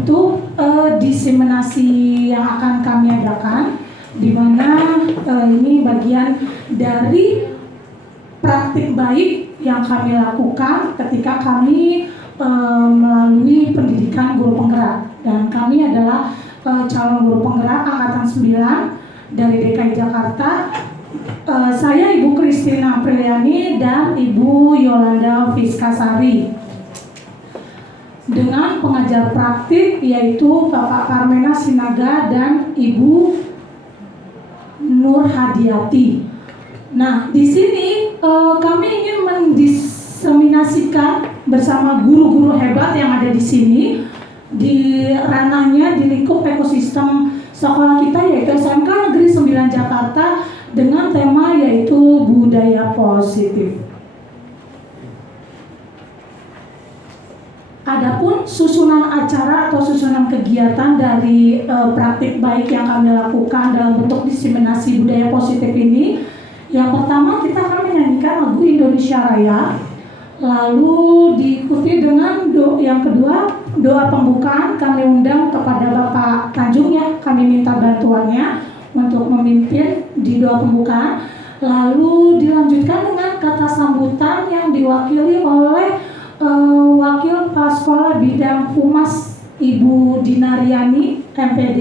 untuk diseminasi yang akan kami adakan, di mana ini bagian dari praktik baik yang kami lakukan ketika kami melalui pendidikan guru penggerak. Dan kami adalah calon guru penggerak angkatan 9 dari DKI Jakarta. Saya Ibu Christina Apriliani dan Ibu Yolanda Fiskasari, dengan pengajar praktik yaitu Bapak Parmena Sinaga dan Ibu Nur Hadiati. Nah, di sini kami ingin mendiseminasikan bersama guru-guru hebat yang ada di sini di ranahnya di lingkup ekosistem sekolah kita, yaitu SMK Negeri 9 Jakarta, dengan tema yaitu budaya positif. Adapun susunan acara atau susunan kegiatan dari praktik baik yang kami lakukan dalam bentuk diseminasi budaya positif ini, yang pertama kita akan menyanyikan lagu Indonesia Raya, lalu diikuti dengan yang kedua doa pembukaan. Kami undang kepada Bapak Tanjung, ya, kami minta bantuannya untuk memimpin di doa pembukaan, lalu dilanjutkan dengan kata sambutan yang diwakili oleh Wakil Kepala Sekolah Bidang Humas Ibu Dinariani MPD,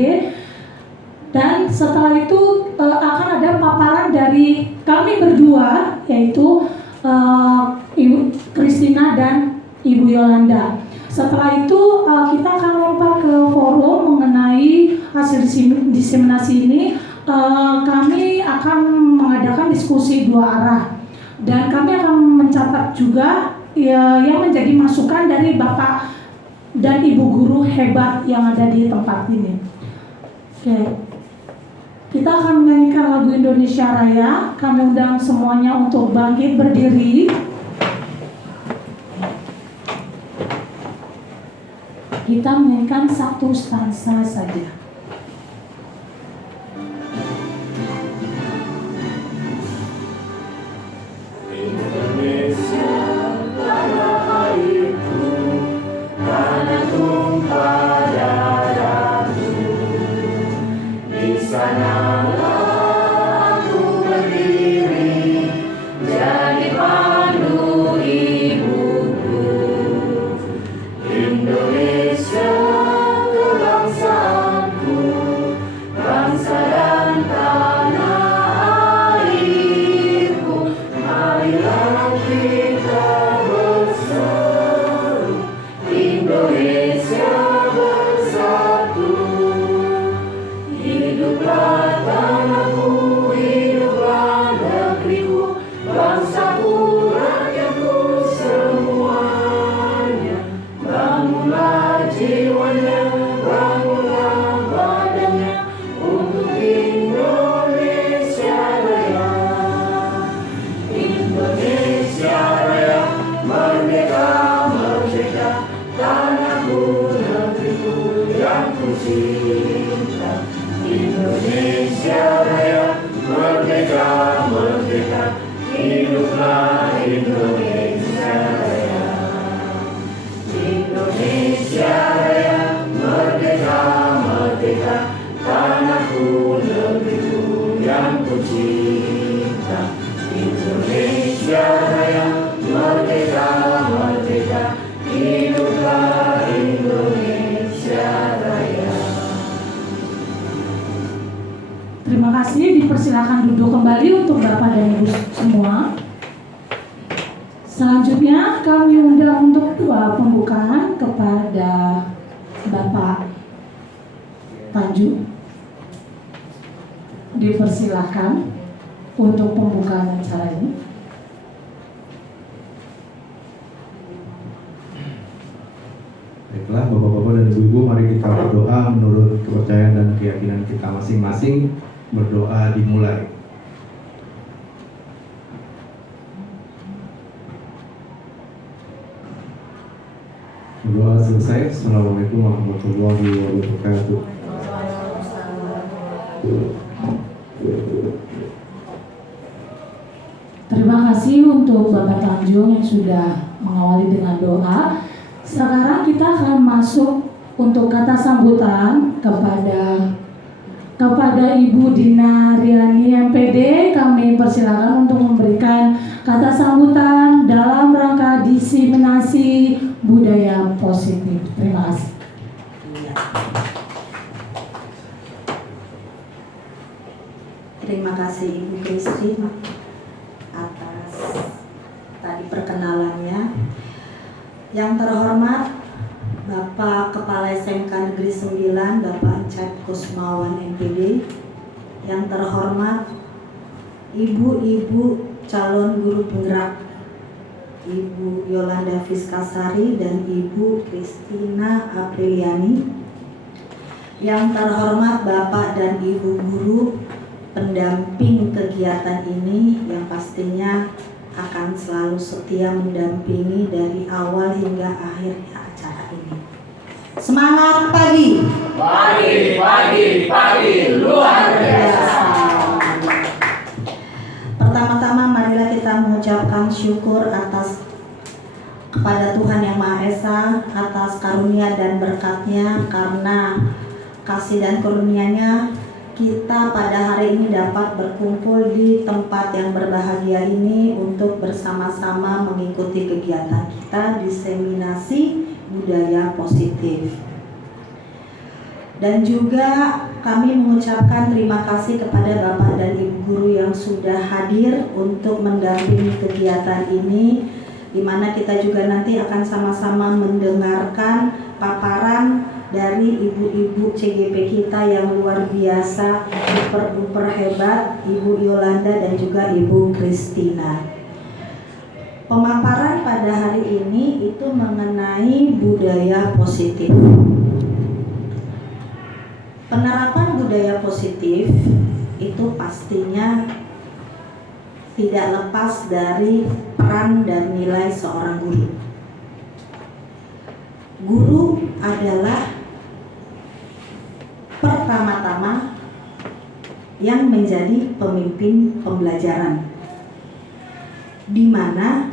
dan setelah itu akan ada paparan dari kami berdua, yaitu Ibu Christina dan Ibu Yolanda. Setelah itu kita akan lompat ke forum mengenai hasil diseminasi ini. Kami akan mengadakan diskusi dua arah, dan kami akan mencatat juga yang menjadi masukan dari Bapak dan Ibu guru hebat yang ada di tempat ini. Oke. Kita akan menyanyikan lagu Indonesia Raya. Kami undang semuanya untuk bangkit berdiri. Kita menyanyikan satu stansa saja. Terima kasih, dipersilakan duduk kembali untuk Bapak dan Ibu semua. Selanjutnya kami undang untuk doa pembukaan kepada Bapak Tanjung. Dipersilakan untuk pembukaan acara ini. Baiklah, Bapak-Bapak dan Ibu-Ibu, mari kita berdoa menurut kepercayaan dan keyakinan kita masing-masing. Berdoa dimulai. Berdoa selesai. Assalamualaikum warahmatullahi wabarakatuh. Terima kasih untuk Bapak Tanjung yang sudah mengawali dengan doa. Sekarang kita akan masuk Untuk kata sambutan kepada Ibu Dina Riani MPD, kami persilakan untuk memberikan kata sambutan dalam rangka diseminasi budaya positif. Terima kasih. Terima kasih Ibu Christine atas tadi perkenalannya. Yang terhormat Bapak Kepala SMK Negeri 9, Bapak Encep Kusmawan MPD. Yang terhormat Ibu-ibu calon guru penggerak, Ibu Yolanda Fiskasari dan Ibu Kristina Apriliani. Yang terhormat Bapak dan Ibu guru pendamping kegiatan ini yang pastinya akan selalu setia mendampingi dari awal hingga akhirnya acara ini. Semangat pagi! Pagi, luar biasa. Pertama-tama marilah kita mengucapkan syukur kepada Tuhan Yang Maha Esa atas karunia dan berkat-Nya, karena kasih dan karunia-Nya kita pada hari ini dapat berkumpul di tempat yang berbahagia ini untuk bersama-sama mengikuti kegiatan kita diseminasi budaya positif. Dan juga kami mengucapkan terima kasih kepada Bapak dan Ibu guru yang sudah hadir untuk mendampingi kegiatan ini, di mana kita juga nanti akan sama-sama mendengarkan paparan dari ibu-ibu CGP kita yang luar biasa, super hebat, Ibu Yolanda dan juga Ibu Kristina. Pemaparan pada hari ini itu mengenai budaya positif. Penerapan budaya positif itu pastinya tidak lepas dari peran dan nilai seorang guru. Guru adalah pertama-tama yang menjadi pemimpin pembelajaran, di mana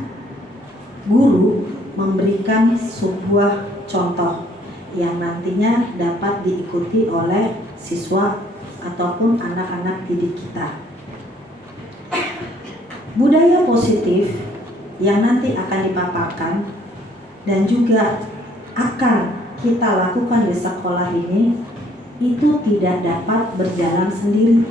guru memberikan sebuah contoh yang nantinya dapat diikuti oleh siswa ataupun anak-anak didik kita. Budaya positif yang nanti akan dipaparkan dan juga akan kita lakukan di sekolah ini itu tidak dapat berjalan sendiri.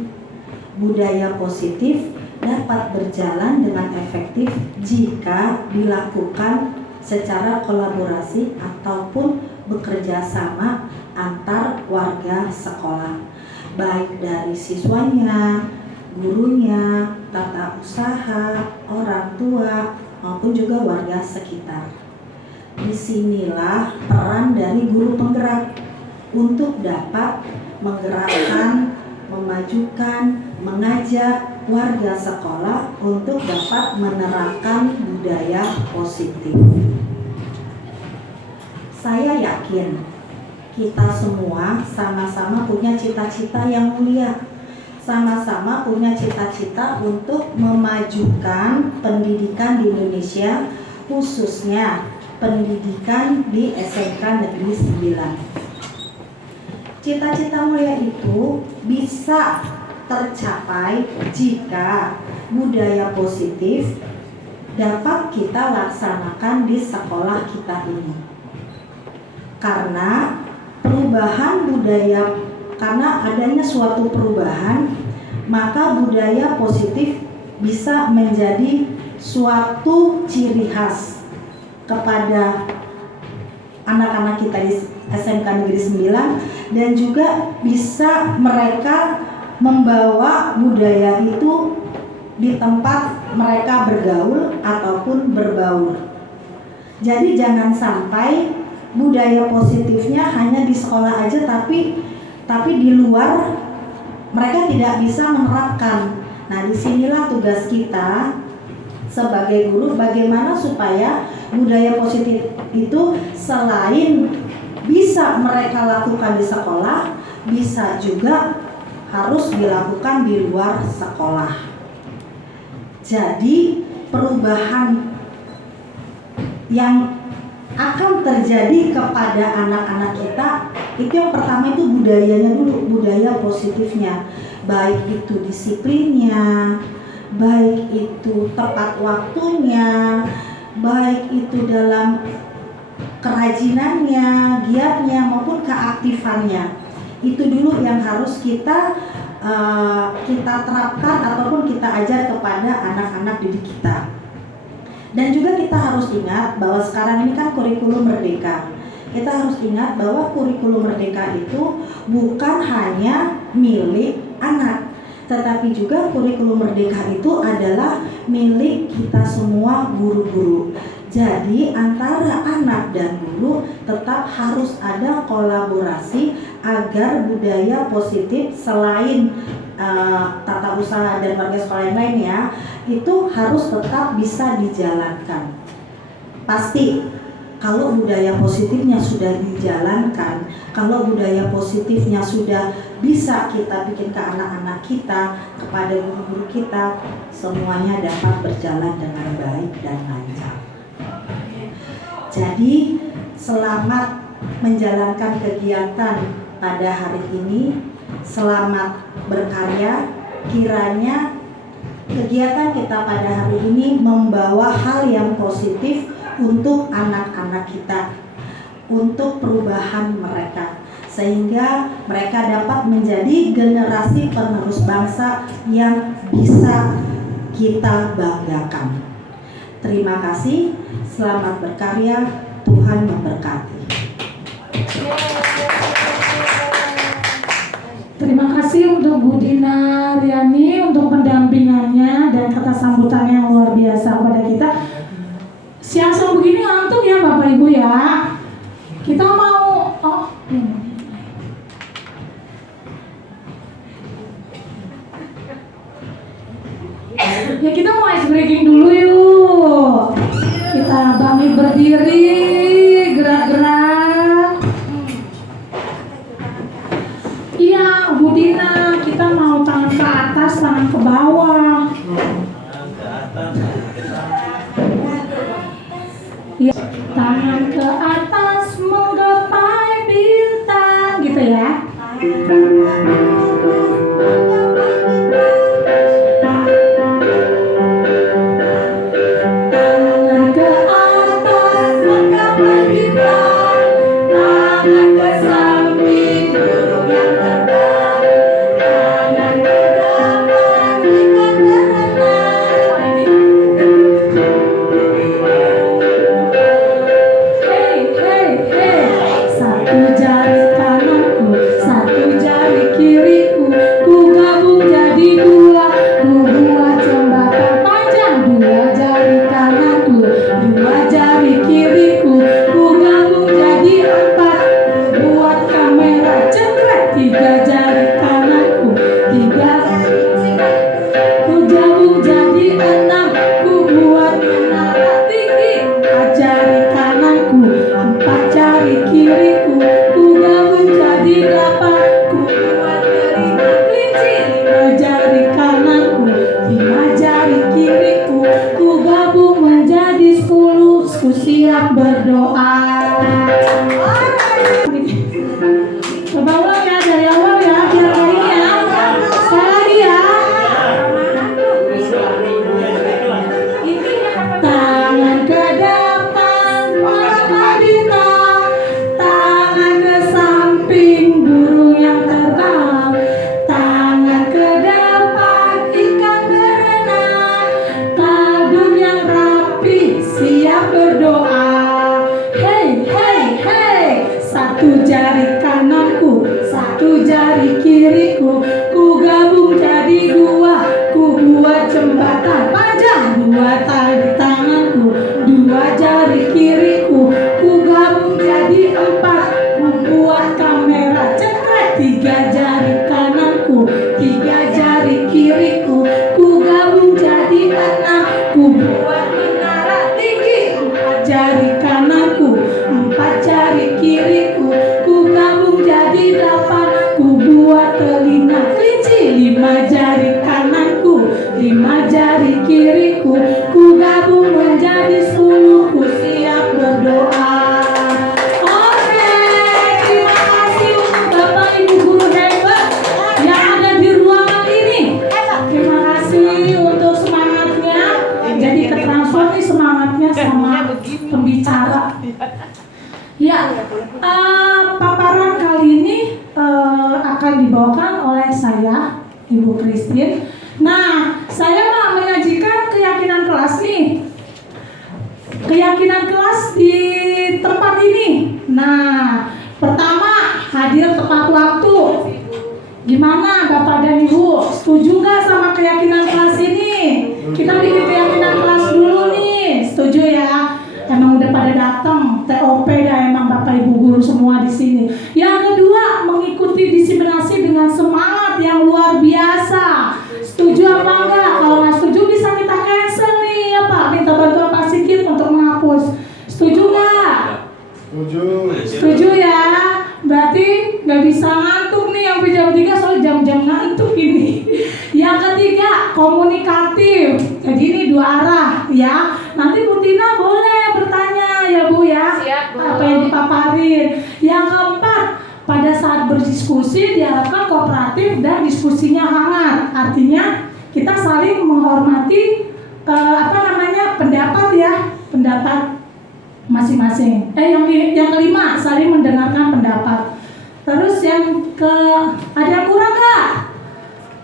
Budaya positif dapat berjalan dengan efektif jika dilakukan secara kolaborasi ataupun bekerja sama antar warga sekolah, baik dari siswanya, gurunya, tata usaha, orang tua, maupun juga warga sekitar. Disinilah peran dari guru penggerak untuk dapat menggerakkan, memajukan, mengajak warga sekolah untuk dapat menerapkan budaya positif. Saya yakin kita semua sama-sama punya cita-cita yang mulia, sama-sama punya cita-cita untuk memajukan pendidikan di Indonesia, khususnya pendidikan di SMK Negeri 9. Cita-cita mulia itu bisa tercapai jika budaya positif dapat kita laksanakan di sekolah kita ini. Karena adanya suatu perubahan, maka budaya positif bisa menjadi suatu ciri khas kepada anak-anak kita di SMK Negeri 9, dan juga bisa mereka membawa budaya itu di tempat mereka bergaul ataupun berbaur. Jadi jangan sampai budaya positifnya hanya di sekolah aja, tapi di luar mereka tidak bisa menerapkan. Nah, disinilah tugas kita sebagai guru, bagaimana supaya budaya positif itu selain bisa mereka lakukan di sekolah, bisa juga harus dilakukan di luar sekolah. Jadi perubahan yang akan terjadi kepada anak-anak kita, itu yang pertama itu budayanya dulu, budaya positifnya, baik itu disiplinnya, baik itu tepat waktunya, baik itu dalam kerajinannya, giatnya maupun keaktifannya. Itu dulu yang harus kita terapkan ataupun kita ajar kepada anak-anak didik kita. Dan juga kita harus ingat bahwa sekarang ini kan kurikulum merdeka. Kita harus ingat bahwa kurikulum merdeka itu bukan hanya milik anak, tetapi juga kurikulum merdeka itu adalah milik kita semua guru-guru. Jadi antara anak dan guru tetap harus ada kolaborasi agar budaya positif selain tata usaha dan warga sekolah yang lainnya itu harus tetap bisa dijalankan. Pasti kalau budaya positifnya sudah dijalankan, kalau budaya positifnya sudah bisa kita bikin ke anak-anak kita, kepada guru-guru kita, semuanya dapat berjalan dengan baik dan lancar. Jadi selamat menjalankan kegiatan pada hari ini, selamat berkarya. Kiranya kegiatan kita pada hari ini membawa hal yang positif untuk anak-anak kita, untuk perubahan mereka, sehingga mereka dapat menjadi generasi penerus bangsa yang bisa kita banggakan. Terima kasih, selamat berkarya, Tuhan memberkati. Terima kasih untuk Bu Dina Riani untuk pendampingannya dan kata sambutannya yang luar biasa kepada kita. Siang-siang begini ngantuk ya Bapak Ibu ya. Kita mau ya kita mau ice breaking dulu yuk. Kita bangkit berdiri, gerak-gerak. Iya, Bu Dina, kita mau tangan ke atas, tangan ke bawah. Ya, tangan ke atas menggapai bintang, gitu ya. Tangan ke atas menggapai bintang, tangan ke samping burung yang terbang, tangan ke depan ikan berenang. Hey, hey, hey. Satu jari kananku, satu jari kiriku, ku gabung jadi dua, ku buat jembatan panjang. Dua jari kananku, dua jari kiriku, ku gabung jadi empat, ku buat kamera jengkret. Tiga jari kananku, tiga jari ku gabung jadi enam, ku buat menara tinggi. Empat jari kananku, empat jari kiriku, ku gabung jadi delapan, ku buat telinga kelinci. Lima jari kananku, lima jari kiriku, ku gabung menjadi 10. Ku siap berdoa. Coba ulang ya dari awal ya, biar lagi ya. Sekali lagi ya. Tangan ke depan menggapai bintang, tangan ke samping burung yang terbang, tangan ke depan ikan berenang, kagum yang rapi siap berdoa. Hey, hey, hey. Satu jari kananku, satu jari kiriku, ku gabung jadi dua, ku buat jembatan panjang. Dua tali tanganku, dua jari kiriku, ku gabung jadi empat, ku buat kamera cekret. Tiga jari kananku, tiga jari kiriku, ku gabung jadi enam, ku buat menara tinggi. Empat jari kananku, empat jari kiriku, ku gabung jadi delapan, ku buat telinga kelinci. Lima jari kananku, lima jari kiriku, ku gabung menjadi 10. Ku siap berdoa. akan dibawakan oleh saya, Ibu Christine. Nah, saya mau menyajikan keyakinan kelas nih. Keyakinan kelas di tempat ini. Nah, pertama, hadir tepat waktu. Gimana Bapak dan Ibu? Setuju nggak sama keyakinan kelas ini? Kita bikin keyakinan kelas dulu nih. Setuju ya? Emang udah pada datang, TOP dah emang Bapak Ibu guru semua di sini. Yang kedua, mengikuti diseminasi dengan semangat yang luar biasa. Setuju apa enggak? Kalau nggak setuju bisa kita cancel nih ya Pak. Minta bantuan Pak Sigit untuk menghapus. Setuju nggak? Setuju. Setuju ya? Berarti nggak bisa ngantuk nih yang jam 3 soal jam-jam ngantuk ini. Yang ketiga, komunikatif. Jadi ini dua arah ya. Nanti Bu Tina boleh bertanya ya Bu ya. Siap, Bu. Apa yang dipaparin. Yang keempat, pada saat berdiskusi diharapkan kooperatif dan diskusinya hangat. Artinya kita saling menghormati pendapat ya, pendapat masing-masing. Yang kelima, saling mendengarkan pendapat. Terus ada yang kurang nggak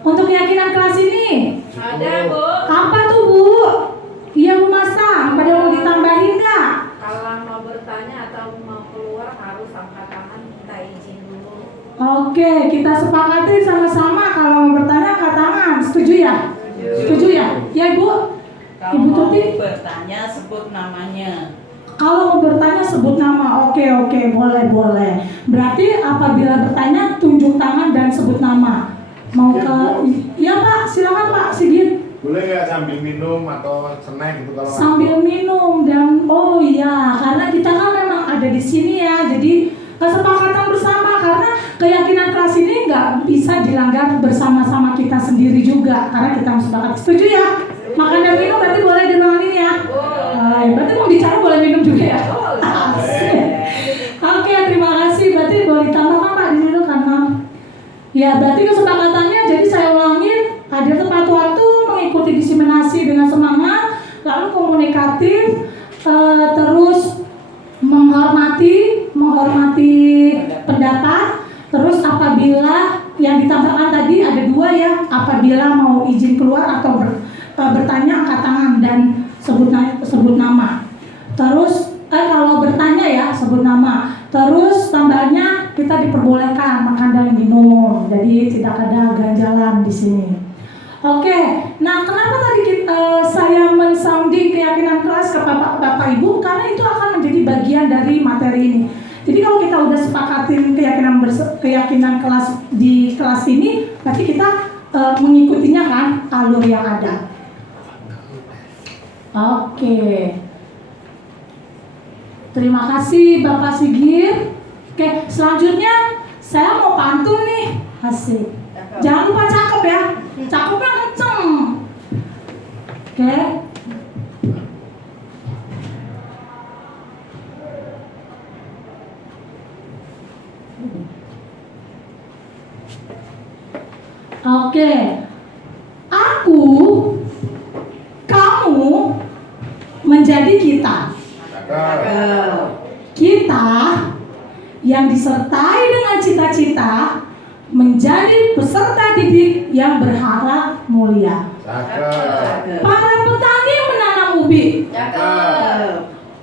untuk keyakinan kelas ini? Ada, Bu. Apa tuh Bu? Iya Bu Masa, pada mau ditambahin nggak? Kalau mau bertanya atau mau keluar harus angkat tangan, minta izin dulu. Oke, kita sepakati sama-sama kalau mau bertanya angkat tangan. Setuju ya? Setuju ya? Ya Ibu? Kalau Ibu mau Tuti? bertanya sebut namanya. Kalau mau bertanya sebut nama. Oke, boleh. Berarti apabila bertanya tunjuk tangan dan sebut nama. Mau ke? Iya Pak, silakan Pak Sigit. Boleh nggak sambil minum atau snack gitu kalau Sambil minum dan karena kita kan memang ada di sini ya, jadi kesepakatan bersama karena keyakinan kelas ini nggak bisa dilanggar bersama-sama kita sendiri juga karena kita sepakat. Setuju ya? Makan dan minum berarti boleh di ruangan ini ya? Berarti mau bicara boleh minum juga ya? Asik. Oke, terima kasih. Berarti boleh ditambahkan Pak di situ karena ya berarti kesepakatannya. Jadi saya ulangin, hadir tepat waktu, mengikuti diseminasi dengan semangat, lalu komunikatif, terus menghormati pendapat, terus apabila yang ditambahkan tadi ada dua ya, apabila mau izin keluar atau bertanya angkat tangan dan sebut nama. Terus kalau bertanya ya sebut nama. Terus tambahannya kita diperbolehkan makan dan minum, jadi tidak ada ganjalan di sini. Oke, nah kenapa tadi saya men-sounding keyakinan kelas ke Bapak Ibu? Karena itu akan menjadi bagian dari materi ini. Jadi kalau kita udah sepakatin keyakinan kelas di kelas ini, berarti kita mengikutinya kan alur yang ada. Oke. Terima kasih Bapak Sigit. Oke, selanjutnya saya mau pantun nih. Asik. Jangan lupa cakep ya. Cakepnya kenceng. Oke. Oke. Aku, kamu menjadi kita. Kita yang disertai dengan cita-cita menjadi peserta didik yang berharap mulia. Para petani menanam ubi.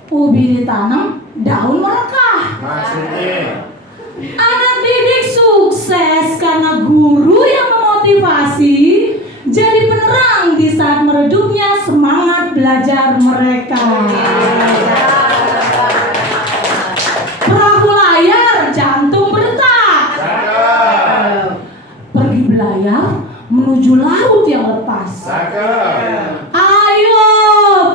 Ubi ditanam, daun merekah. maksudnya Anak didik sukses karena guru yang memotivasi, jadi penerang di saat meredupnya semangat belajar mereka. Perahu layar, jantung berdetak. Pergi belayar menuju laut yang lepas. Ayo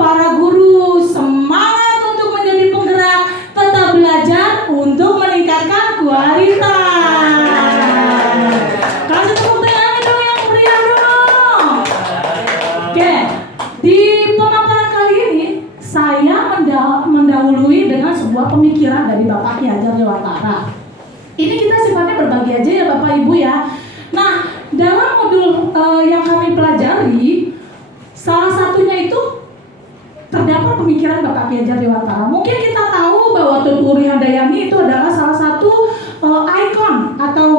para guru, semangat untuk menjadi penggerak, tetap belajar untuk meningkatkan kualitas. Kasih tepuk tangan dong yang meriah dong. Oke, di pemaparan kali ini saya mendahului dengan sebuah pemikiran dari Bapak Ki Hajar Dewantara. Ini kita sifatnya berbagi aja ya Bapak Ibu ya. Nah, dalam modul yang kami pelajari, salah satunya itu terdapat pemikiran Bapak Ki Hajar Dewantara. Mungkin kita tahu bahwa Tuturi Handayani itu adalah salah satu ikon atau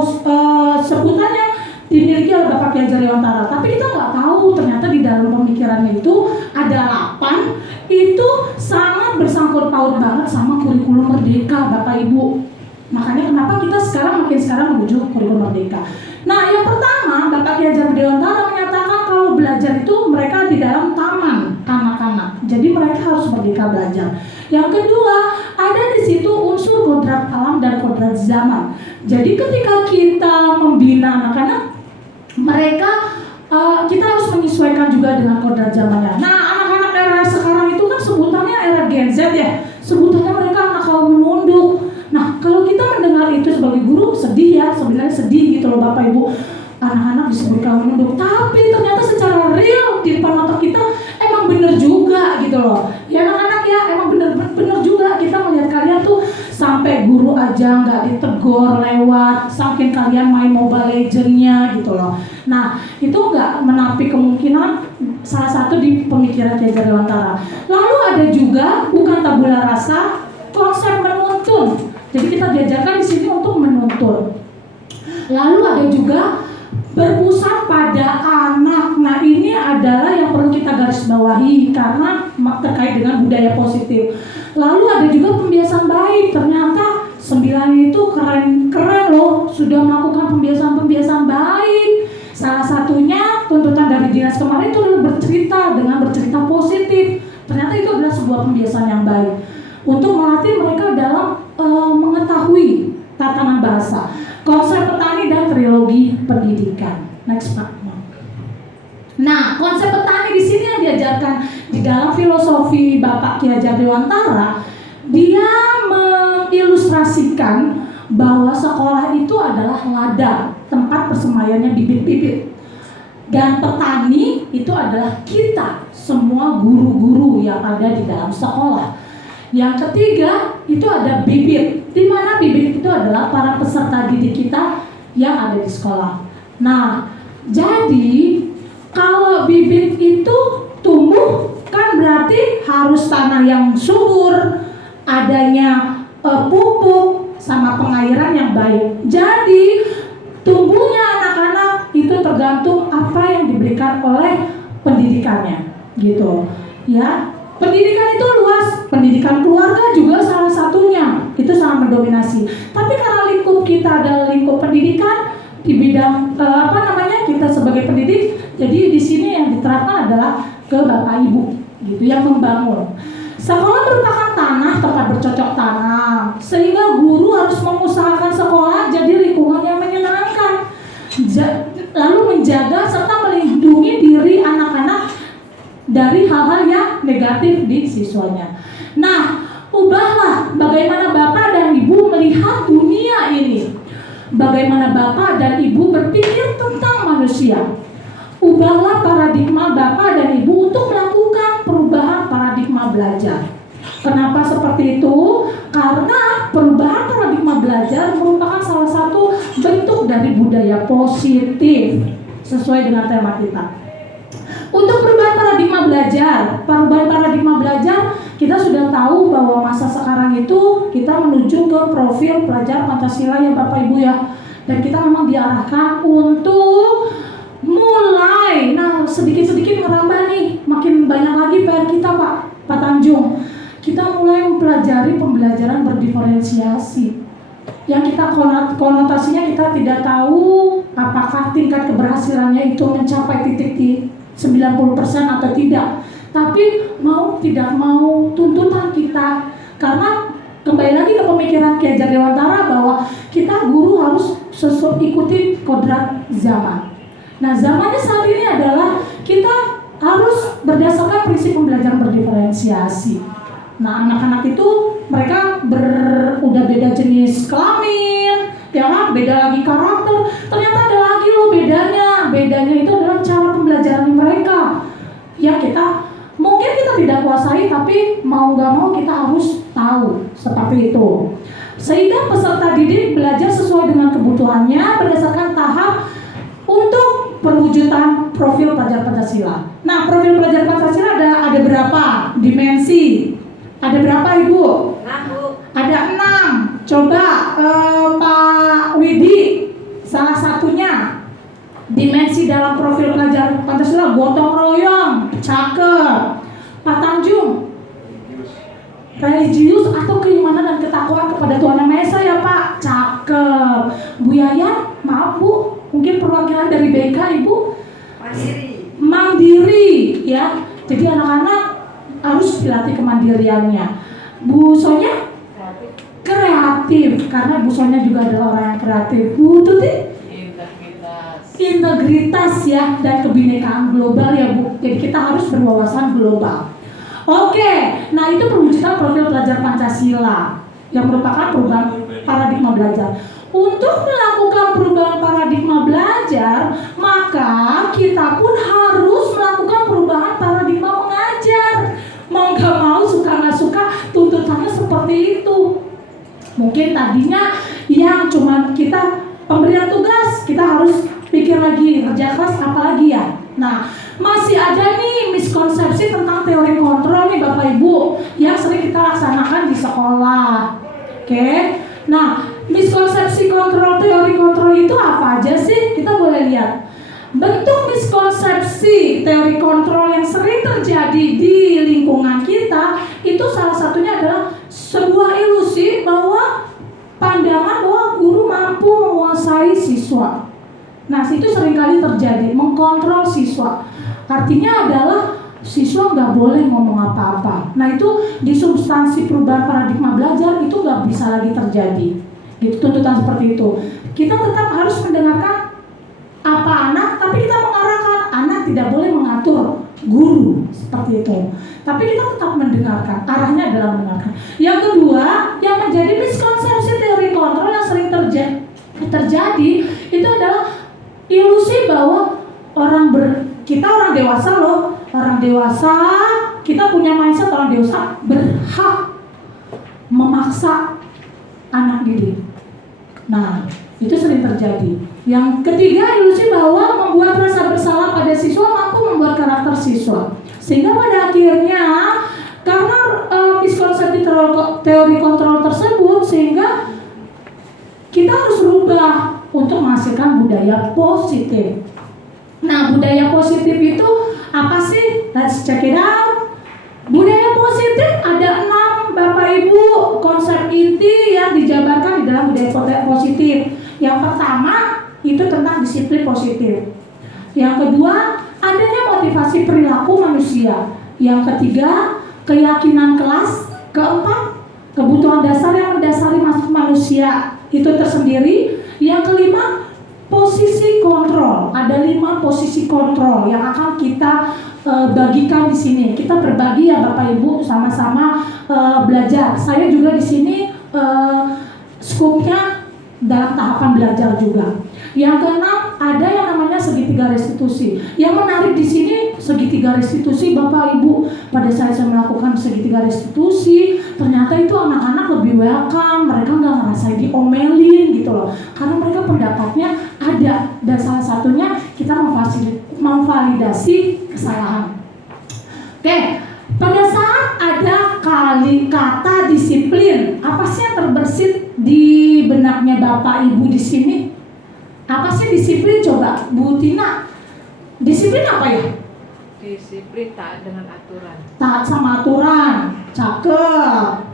Dewantara. Tapi kita nggak tahu ternyata di dalam pemikirannya itu ada 8 itu sangat bersangkut paut banget sama kurikulum merdeka, Bapak Ibu. Makanya kenapa kita makin sekarang menuju kurikulum merdeka. Nah, yang pertama, Bapak Ki Hajar Dewantara menyatakan kalau belajar itu mereka di dalam taman anak-anak. Jadi mereka harus merdeka belajar. Yang kedua, ada di situ unsur kodrat alam dan kodrat zaman. Jadi ketika kita membina anak-anak, mereka kita harus menyesuaikan juga dengan kodrat zamannya. Nah, anak-anak era sekarang itu kan sebutannya era Gen Z ya. Sebutannya mereka anak kaum menunduk. Nah, kalau kita mendengar itu sebagai guru sedih ya, sebenarnya sedih gitu loh Bapak Ibu. Anak-anak disebut kaum menunduk, tapi ternyata secara real di depan mata kita emang bener juga gitu loh. Ya anak-anak ya, emang bener juga kita melihat kalian tuh sampai guru aja nggak ditegur lewat, saking kalian main Mobile Legends-nya gitu loh. Nah, itu nggak menampik kemungkinan salah satu di pemikiran Ki Hajar Dewantara. Lalu ada juga bukan tabula rasa, konsep menuntun. Jadi kita diajarkan di sini untuk menuntun. Lalu ada juga berpusat pada anak. Nah, ini adalah yang perlu kita garis bawahi karena terkait dengan budaya positif. Lalu ada juga pembiasaan baik. Ternyata 9 itu keren loh, sudah melakukan pembiasaan baik. Salah satunya tuntutan dari dinas kemarin itu adalah bercerita positif. Ternyata itu adalah sebuah pembiasaan yang baik untuk melatih mereka dalam mengetahui tatanan bahasa, konsep petani dan trilogi pendidikan. Next Pak. Nah, konsep petani di sini yang diajarkan di dalam filosofi Bapak Ki Hajar Dewantara, dia mengilustrasikan bahwa sekolah itu adalah ladang, tempat persemayannya bibit-bibit. Dan petani itu adalah kita, semua guru-guru yang ada di dalam sekolah. Yang ketiga, itu ada bibit. Di mana bibit itu adalah para peserta didik kita yang ada di sekolah. Nah, jadi kalau bibit itu tumbuh kan berarti harus tanah yang subur, adanya pupuk sama pengairan yang baik. Jadi tumbuhnya anak-anak itu tergantung apa yang diberikan oleh pendidikannya, gitu. Ya, pendidikan itu luas. Pendidikan keluarga juga salah satunya. Itu sangat mendominasi. Tapi karena lingkup kita adalah lingkup pendidikan di bidang kita sebagai pendidik, jadi di sini yang diterapkan adalah ke Bapak Ibu, gitu, yang membangun. Sekolah merupakan tanah, tempat bercocok tanam, sehingga guru harus mengusahakan sekolah jadi lingkungan yang menyenangkan, lalu menjaga serta melindungi diri anak-anak dari hal-hal yang negatif di siswanya. Nah, ubahlah bagaimana Bapak dan Ibu melihat dunia ini. Bagaimana Bapak dan Ibu berpikir tentang manusia. Ubahlah paradigma Bapak dan Ibu untuk melakukan perubahan paradigma belajar. Kenapa seperti itu? Karena perubahan paradigma belajar merupakan salah satu bentuk dari budaya positif sesuai dengan tema kita. Untuk perubahan paradigma belajar, kita sudah tahu bahwa masa sekarang itu kita menuju ke profil pelajar Pancasila ya Bapak Ibu ya. Dan kita memang diarahkan untuk mulai, sedikit-sedikit merambah nih, makin banyak lagi PR kita Pak Tanjung. Kita mulai mempelajari pembelajaran berdiferensiasi. Yang kita konotasinya kita tidak tahu apakah tingkat keberhasilannya itu mencapai titik di 90% atau tidak. Tapi mau tidak mau tuntutan kita, karena kembali lagi ke pemikiran Ki Hajar Dewantara bahwa kita guru harus ikuti kodrat zaman. Nah, zamannya saat ini adalah kita harus berdasarkan prinsip pembelajaran berdiferensiasi. Nah, anak-anak itu mereka udah beda jenis kelamin, ya kan, beda lagi karakter. Ternyata ada lagi loh bedanya. Bedanya itu adalah cara pembelajaran mereka. Ya, mungkin kita tidak kuasai, tapi mau gak mau kita harus tahu seperti itu. Sehingga peserta didik belajar sesuai dengan kebutuhannya berdasarkan tahap untuk perwujudan profil pelajar Pancasila. Nah, profil pelajar Pancasila ada berapa dimensi? Ada berapa Ibu? 6 Bu. Ada 6. Coba Pak Widi salah satunya Dimensi dalam profil pelajar Pancasila, gotong royong, cakep. Pak Tanjung, religius atau keimanan dan ketakwaan kepada Tuhan Yang Maha Esa ya Pak, cakep. Bu Yayan, maaf Bu, mungkin perwakilan dari BK Ibu. Mandiri ya, jadi anak-anak harus dilatih kemandiriannya. Bu Sonya, kreatif, karena Bu Sonya juga adalah orang yang kreatif. Bu Tuti, integritas ya, dan kebinekaan global ya Bu. Jadi kita harus berwawasan global. Oke, nah itu perwujudan profil pelajar Pancasila yang merupakan perubahan paradigma belajar. Untuk melakukan perubahan paradigma belajar, maka kita pun harus melakukan perubahan paradigma mengajar. Mau gak mau, suka gak suka, tuntutannya seperti itu. Mungkin tadinya yang cuma kita pemberian tugas, kita harus pikir lagi, kerja keras apalagi ya. Nah, masih ada nih miskonsepsi tentang teori kontrol nih Bapak Ibu yang sering kita laksanakan di sekolah. Oke, nah miskonsepsi kontrol, teori kontrol itu apa aja sih? Kita boleh lihat. Bentuk miskonsepsi teori kontrol yang sering terjadi di lingkungan kita itu salah satunya adalah sebuah ilusi bahwa pandangan bahwa guru mampu menguasai siswa. Nah, itu seringkali terjadi, mengkontrol siswa. Artinya adalah siswa nggak boleh ngomong apa-apa. Nah, itu di substansi perubahan paradigma belajar itu nggak bisa lagi terjadi. Gitu, tuntutan seperti itu. Kita tetap harus mendengarkan apa anak, tapi kita mengarahkan anak tidak boleh mengatur guru seperti itu. Tapi kita tetap mendengarkan, arahnya adalah mendengarkan. Yang kedua, yang menjadi miskonsepsi teori kontrol yang sering terjadi itu adalah ilusi bahwa kita orang dewasa loh, orang dewasa, kita punya mindset orang dewasa berhak memaksa anak didik. Nah, itu sering terjadi. Yang ketiga, ilusi bahwa membuat rasa bersalah pada siswa mampu membuat karakter siswa. Sehingga pada akhirnya karena miskonsepsi teori kontrol tersebut, sehingga kita harus berubah untuk menghasilkan budaya positif. Nah, budaya positif itu apa sih? Let's check it out. Budaya positif ada 6 Bapak Ibu konsep inti yang dijabarkan di dalam budaya positif. Yang pertama itu tentang disiplin positif. Yang kedua, adanya motivasi perilaku manusia. Yang ketiga, keyakinan kelas. Keempat, kebutuhan dasar yang mendasari manusia itu tersendiri. Yang kelima, posisi kontrol. Ada 5 posisi kontrol yang akan kita bagikan di sini. Kita berbagi ya Bapak Ibu, sama-sama belajar. Saya juga di sini skupnya dalam tahapan belajar juga. Yang keenam, ada yang namanya segitiga restitusi. Yang menarik di sini segitiga restitusi Bapak Ibu. Pada saat saya melakukan segitiga restitusi, ternyata itu anak-anak lebih welcome. Mereka nggak ngerasain diomelin gitu loh. Karena mereka pendapatnya ada, dan salah satunya kita memvalidasi kesalahan. Oke, pada saat ada kata disiplin, apa sih yang terbersit di benaknya Bapak Ibu di sini? Apa sih disiplin coba, Bu Tina? Disiplin apa ya? Disiplin taat dengan aturan. Taat sama aturan, cakep.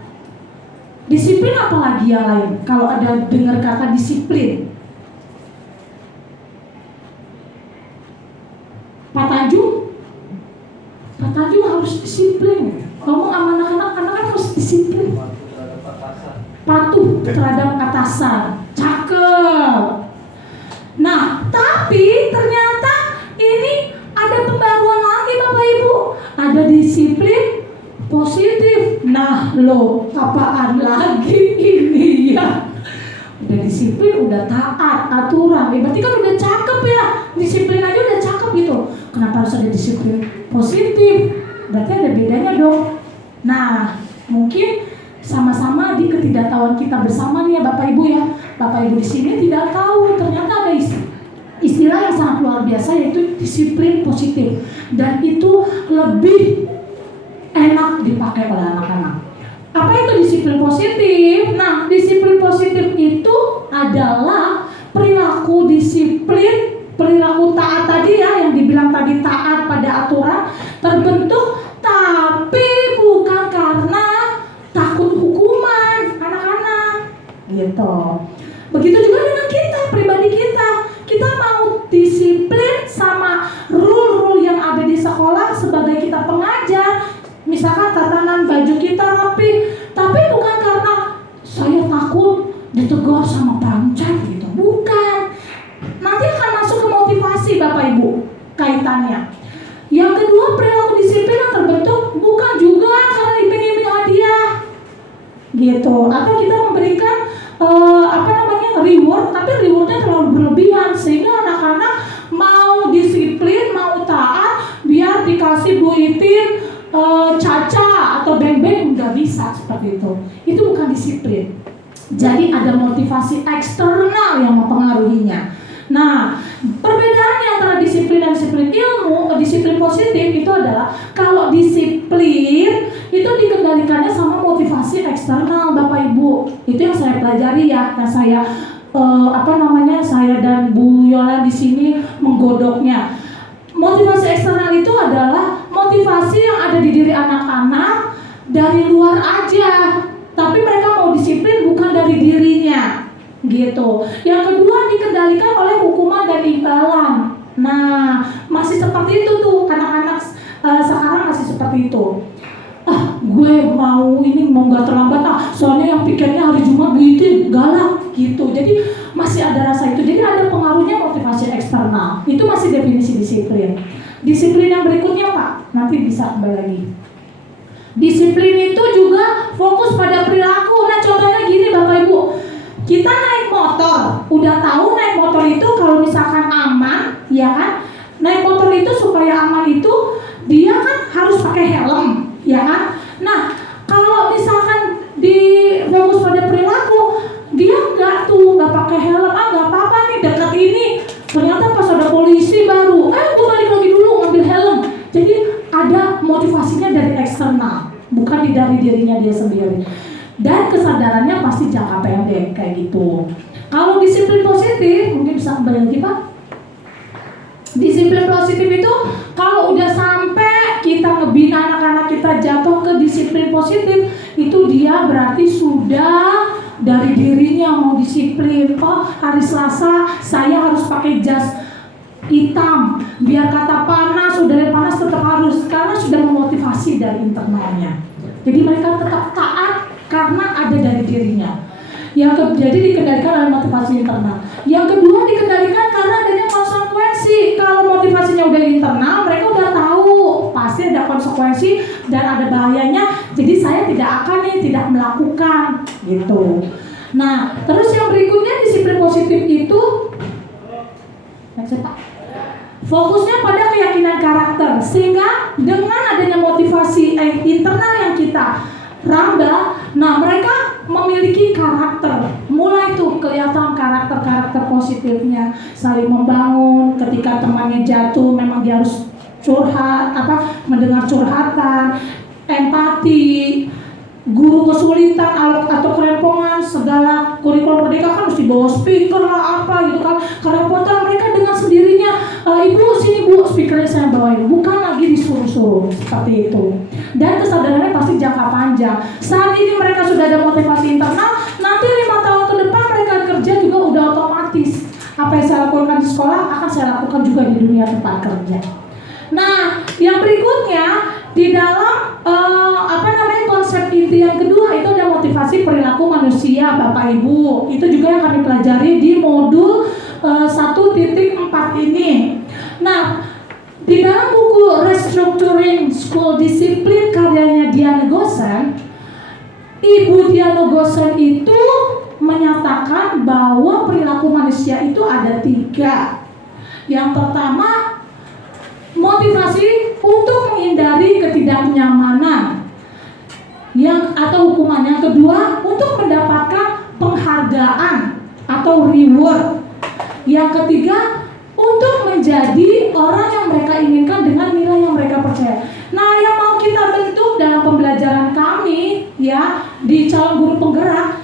Disiplin apa lagi yang lain? Kalau ada dengar kata disiplin, Pak Tanjung harus disiplin. Ngomong sama anak-anak harus disiplin. Patuh terhadap atasan, cakep. Nah, tapi ternyata ini ada pembaruan lagi Bapak Ibu. Ada disiplin positif. Nah, loh, apaan lagi ini ya? Udah disiplin, udah taat, aturan. Berarti kan udah cakep ya. Disiplin aja udah cakep gitu. Kenapa harus ada disiplin positif? Berarti ada bedanya dong. Nah, mungkin sama-sama di ketidaktahuan kita bersama nih ya Bapak Ibu ya. Bapak Ibu di sini tidak tahu ternyata ada istilah yang sangat luar biasa, yaitu disiplin positif, dan itu lebih enak dipakai oleh anak-anak. Apa itu disiplin positif? Nah, disiplin positif itu adalah perilaku disiplin, perilaku tadi taat pada aturan, terbentuk, tapi bukan karena takut hukuman anak-anak, gitu. Begitu juga dengan kita, pribadi kita. Kita mau disiplin sama rule-rule yang ada di sekolah sebagai kita pengajar. Misalkan tatanan baju kita rapi, tapi bukan karena saya takut ditegur sama pancet gitu. Bukan. Nanti akan masuk ke motivasi Bapak Ibu kaitannya. Yang kedua, perilaku disiplin yang terbentuk bukan juga karena iming-iming hadiah gitu, atau kita memberikan reward, tapi rewardnya terlalu berlebihan sehingga anak-anak mau disiplin, mau taat biar dikasih Bu Itin caca atau beng-beng, nggak bisa seperti itu. Itu bukan disiplin. Jadi ada motivasi eksternal yang mempengaruhinya. Nah, perbedaannya antara disiplin dan disiplin ilmu, disiplin positif itu adalah kalau disiplin itu dikendalikannya sama motivasi eksternal Bapak Ibu. Itu yang saya pelajari ya, yang saya saya dan Bu Yola di sini menggodoknya. Motivasi eksternal itu adalah motivasi yang ada di diri anak-anak dari luar aja, tapi mereka mau disiplin bukan dari dirinya, gitu. Yang kedua dikendalikan oleh hukuman dan imbalan. Nah, masih seperti itu tuh anak-anak sekarang masih seperti itu. Gue mau nggak terlambat soalnya yang pikirnya hari Jumat gitu galak gitu. Jadi masih ada rasa itu. Jadi ada pengaruhnya motivasi eksternal. Itu masih definisi disiplin. Disiplin yang berikutnya Pak, nanti bisa kembali lagi. Disiplin itu juga fokus pada perilaku. Nah, contohnya gini Bapak Ibu, kita naik motor, udah tahu naik motor itu kalau misalkan aman, ya kan? Naik motor itu supaya aman itu dia kan harus pakai helm, ya kan? Nah, kalau misalkan di fokus pada perilaku, dia nggak pakai helm, nggak apa-apa nih dekat ini. Ternyata pas ada polisi baru, gue balik lagi dulu ngambil helm. Jadi ada motivasinya dari eksternal, bukan dari dirinya dia sendiri. Dan kesadarannya pasti jangka pendek kayak gitu. Kalau disiplin positif, mungkin bisa kembali lagi Pak. Disiplin positif itu kalau udah sampai kita ngebina anak-anak kita jatuh ke disiplin positif, itu dia berarti sudah dari dirinya mau disiplin. Oh, hari Selasa saya harus pakai jas hitam biar kata panas, udara panas tetap harus, karena sudah memotivasi dari internalnya. Jadi mereka tetap taat karena ada dari dirinya. Jadi dikendalikan oleh motivasi internal. Yang kedua dikendalikan karena adanya konsekuensi. Kalau motivasinya udah internal, mereka udah tahu pasti ada konsekuensi dan ada bahayanya. Jadi saya tidak melakukan gitu. Nah, terus yang berikutnya disiplin positif itu fokusnya pada keyakinan karakter, sehingga dengan adanya motivasi internal yang kita raba, nah mereka memiliki karakter, mulai tuh kelihatan karakter positifnya, saling membangun. Ketika temannya jatuh, memang dia harus curhat, mendengar curhatan, empati. Guru kesulitan atau kerempongan, segala kurikulum Merdeka kan harus dibawa speaker lah gitu kan. Kerepotan mereka dengan sendirinya, ibu sini bu, speakernya saya bawain, bukan lagi disuruh-suruh seperti itu. Dan kesadarannya pasti jangka panjang. Saat ini mereka sudah ada motivasi internal, nanti 5 tahun ke depan mereka kerja juga udah otomatis. Apa yang saya lakukan di sekolah akan saya lakukan juga di dunia tempat kerja. Nah, yang berikutnya di dalam konsep inti yang kedua itu ada motivasi perilaku manusia Bapak Ibu. Itu juga yang kami pelajari di modul 1.4 ini. Nah, di dalam buku Restructuring School Discipline karyanya Diana Gosen, Ibu Diana Gosen itu menyatakan bahwa perilaku manusia itu ada 3. Yang pertama, motivasi untuk menghindari ketidaknyamanan atau hukuman. Yang kedua, untuk mendapatkan penghargaan atau reward. Yang ketiga, untuk menjadi orang yang mereka inginkan dengan nilai yang mereka percaya. Nah, yang mau kita bentuk dalam pembelajaran kami ya di calon guru penggerak,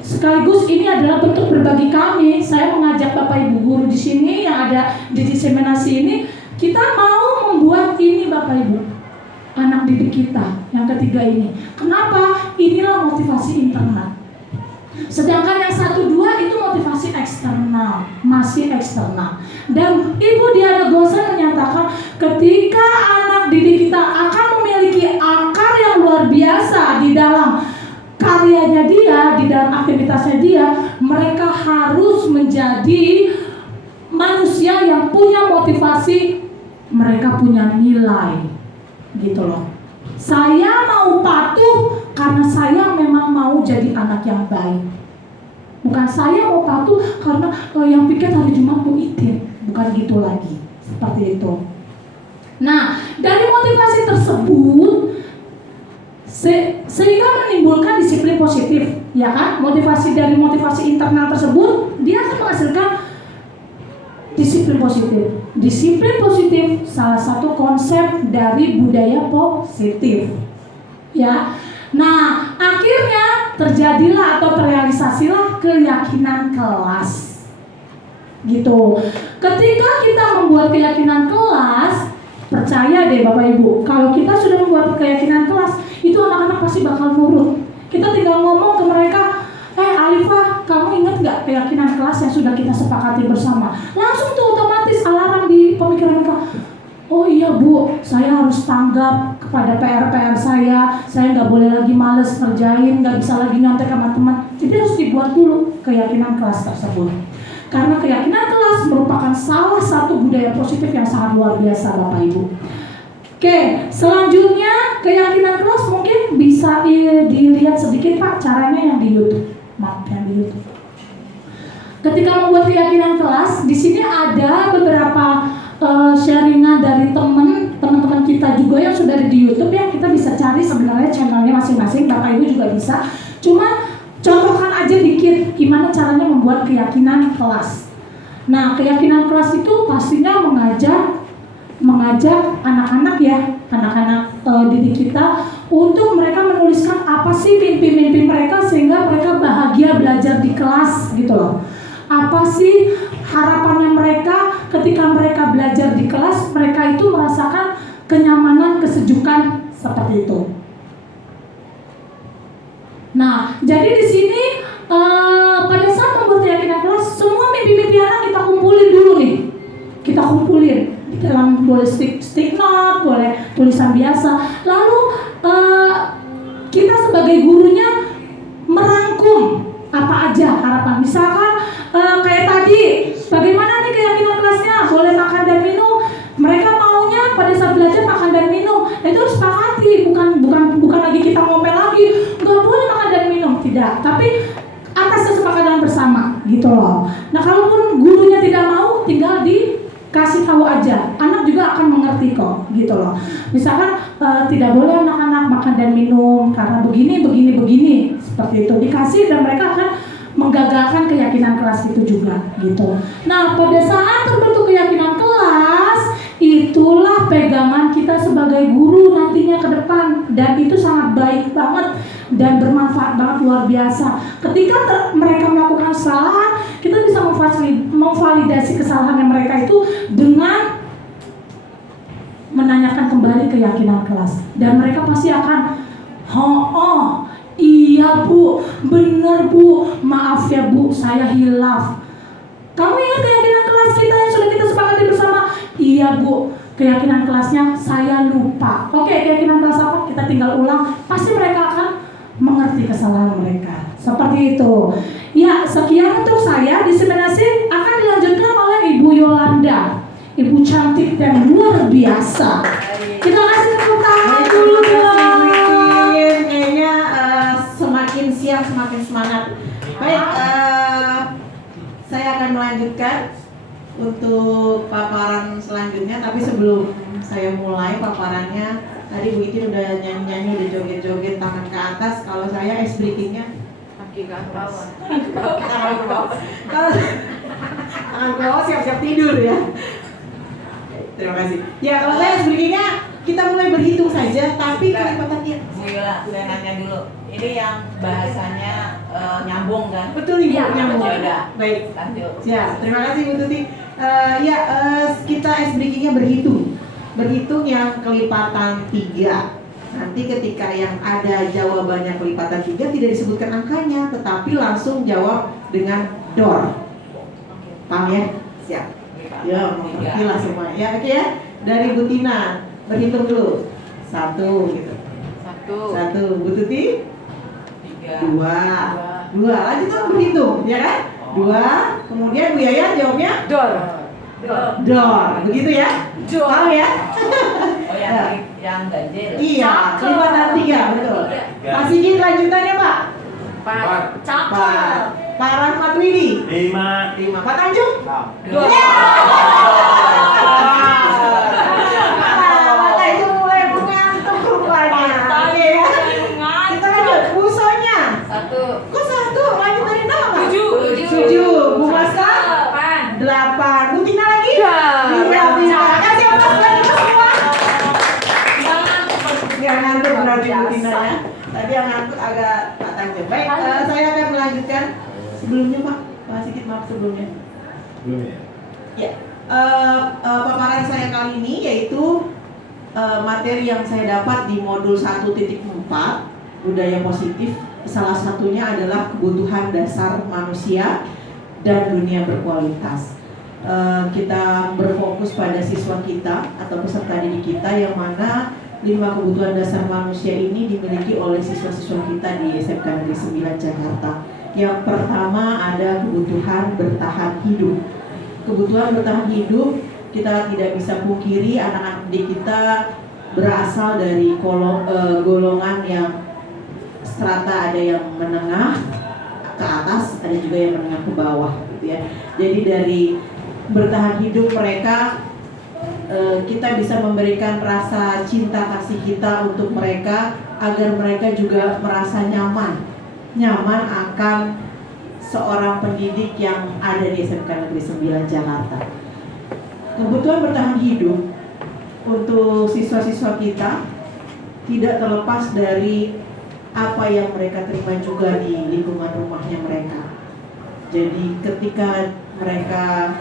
sekaligus ini adalah bentuk berbagi kami. Saya mengajak Bapak Ibu guru di sini yang ada di diseminasi ini, kita mau membuat ini Bapak Ibu, anak didik kita yang ketiga ini. Kenapa? Inilah motivasi internal. Sedangkan yang 1, 2 itu motivasi eksternal, masih eksternal. Dan Ibu Diana Gosen menyatakan ketika anak didik kita akan memiliki akar yang luar biasa di dalam karyanya dia, di dalam aktivitasnya dia, mereka harus menjadi manusia yang punya motivasi, mereka punya nilai, gitu loh. Saya mau patuh karena saya memang mau jadi anak yang baik. Bukan saya mau patuh karena yang piket hari Jumat mau itin. Bukan gitu lagi. Seperti itu. Nah, dari motivasi tersebut sehingga menimbulkan disiplin positif, ya kan? Motivasi dari motivasi internal tersebut dia akan menghasilkan disiplin positif. Disiplin positif salah satu konsep dari budaya positif. Ya. Nah, akhirnya terjadilah atau terrealisasilah keyakinan kelas. Gitu. Ketika kita membuat keyakinan kelas, percaya deh Bapak Ibu, kalau kita sudah membuat keyakinan kelas, itu anak-anak pasti bakal nurut. Kita tinggal ngomong ke mereka, Alifah, kamu ingat gak keyakinan kelas yang sudah kita sepakati bersama? Langsung tuh otomatis alarm di pemikiran mereka. Oh iya Bu, saya harus tanggap kepada PR-PR saya nggak boleh lagi males ngerjain, nggak bisa lagi nyontek sama teman. Jadi harus dibuat dulu keyakinan kelas tersebut. Karena keyakinan kelas merupakan salah satu budaya positif yang sangat luar biasa Bapak Ibu. Oke, selanjutnya keyakinan kelas mungkin bisa dilihat sedikit Pak caranya yang di YouTube. Maaf, yang di YouTube. Ketika membuat keyakinan kelas, di sini ada beberapa sharingan dari teman-teman kita juga yang sudah ada di YouTube ya. Kita bisa cari sebenarnya channelnya masing-masing, Bapak Ibu juga bisa. Cuma contohkan aja dikit gimana caranya membuat keyakinan kelas. Nah, keyakinan kelas itu pastinya mengajak anak-anak ya, anak-anak didik kita untuk mereka menuliskan apa sih mimpi-mimpi mereka sehingga mereka bahagia belajar di kelas gitu loh. Apa sih harapannya mereka ketika mereka belajar di kelas, mereka itu merasakan kenyamanan, kesejukan seperti itu. Nah, jadi di sini pada saat membuat keyakinan kelas, semua mimpi-mimpi anak kita kumpulin dulu nih. Kita kumpulin dalam boleh stick note, boleh tulisan biasa. Lalu kita sebagai gurunya merangkum apa aja harapan. Misalkan kayak tadi, bagaimana nih keyakinan kelasnya? Boleh makan dan minum. Mereka maunya pada saat belajar makan dan minum. Itu harus sepakati, bukan lagi kita ngomel lagi. Nggak boleh makan dan minum, tidak. Tapi atas kesepakatan bersama, gitu loh. Nah, kalaupun gurunya tidak mau, tinggal dikasih tahu aja. Anak juga akan mengerti kok, gitu loh. Misalkan tidak boleh anak-anak makan dan minum karena begini, seperti itu. Dikasih dan mereka akan menggagalkan keyakinan kelas itu juga gitu. Nah, pada saat terbentuk keyakinan kelas, itulah pegangan kita sebagai guru nantinya ke depan, dan itu sangat baik banget dan bermanfaat banget, luar biasa. Ketika mereka melakukan kesalahan, kita bisa memvalidasi kesalahan mereka itu dengan menanyakan kembali keyakinan kelas, dan mereka pasti akan iya Bu, benar Bu, maaf ya Bu, saya hilaf. Kamu ingat keyakinan kelas kita yang sudah kita sepakati bersama? Iya Bu, keyakinan kelasnya saya lupa. Oke, keyakinan kelas apa? Kita tinggal ulang, pasti mereka akan mengerti kesalahan mereka. Seperti itu. Ya, sekian untuk saya. Diseminasi akan dilanjutkan oleh Ibu Yolanda, Ibu cantik dan luar biasa. Kita kasih tepuk tangan dulu dong. Kayaknya semakin siang semakin semangat. Baik, saya akan melanjutkan untuk paparan selanjutnya. Tapi sebelum saya mulai paparannya, tadi Bu Itin udah nyanyi-nyanyi, udah joget-joget tangan ke atas. Kalau saya ice breakingnya kaki ke bawah. tangan ke bawah. Kalau tangan ke bawah siap-siap tidur ya. Terima kasih. Ya, kalau saya ice breakingnya kita mulai berhitung saja, tapi kelipatannya. Bu Yola, saya nanya dulu. Ini yang bahasanya nyambung kan? Betul Ibu, Iya, nyambung. betul. Udah. Baik. Lanjut. Ya, terima kasih Bu Tuti. Kita breakingnya berhitung yang kelipatan 3. Nanti ketika yang ada jawabannya kelipatan 3 tidak disebutkan angkanya, tetapi langsung jawab dengan door. Paham ya? Siap. Ya, mengerti lah semua. Ya, oke ya. Dari Bu Tina, berhitung dulu. 1 gitu. 1. Bu Tuti? 2. Lanjut kan berhitung, ya kan? 2. Kemudian Bu Yayan jawabnya Door. door. Begitu ya? Paham ya? Oh yang ganjil. Iya, kelipatan 3, betul. Pak Sigit lanjutannya Pak. 4. Pak Rahmat Widi 5. 5. Pak Tanjung 2. Pak Tanjung mulai mengantuk rupanya. Oke ya. Kita lanjut. Bu Sonya 1. kok 1? Lanjut dari 0 7. 7. Bu Maska 8. 8. Bu Tina lagi? Ya. 5. Kasih aplaus buat kita semua. Nggak ngantuk berarti Bu Tina ya. Tadi yang ngantuk agak Pak Tanjung. Baik, saya akan melanjutkan. Sebelumnya Pak Sigit, maaf sebelumnya. Belum ya? Ya, paparan saya kali ini yaitu materi yang saya dapat di modul 1.4 budaya positif. Salah satunya adalah kebutuhan dasar manusia dan dunia berkualitas. Kita berfokus pada siswa kita atau peserta didik kita yang mana 5 kebutuhan dasar manusia ini dimiliki oleh siswa-siswa kita di SMK Negeri 9 Jakarta. Yang pertama ada kebutuhan bertahan hidup. Kebutuhan bertahan hidup kita tidak bisa pungkiri anak-anak didik kita berasal dari golongan yang strata, ada yang menengah ke atas, ada juga yang menengah ke bawah gitu ya. Jadi dari bertahan hidup mereka kita bisa memberikan rasa cinta kasih kita untuk mereka agar mereka juga merasa nyaman akan seorang pendidik yang ada di SMK Negeri 9 Jakarta. Kebutuhan bertahan hidup untuk siswa-siswa kita tidak terlepas dari apa yang mereka terima juga di lingkungan rumahnya mereka. Jadi ketika mereka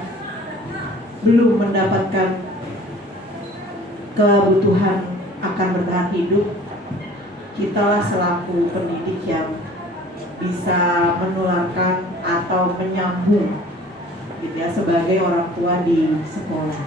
belum mendapatkan kebutuhan akan bertahan hidup, kitalah selaku pendidik yang bisa menularkan atau menyambung gitu ya, sebagai orang tua di sekolah.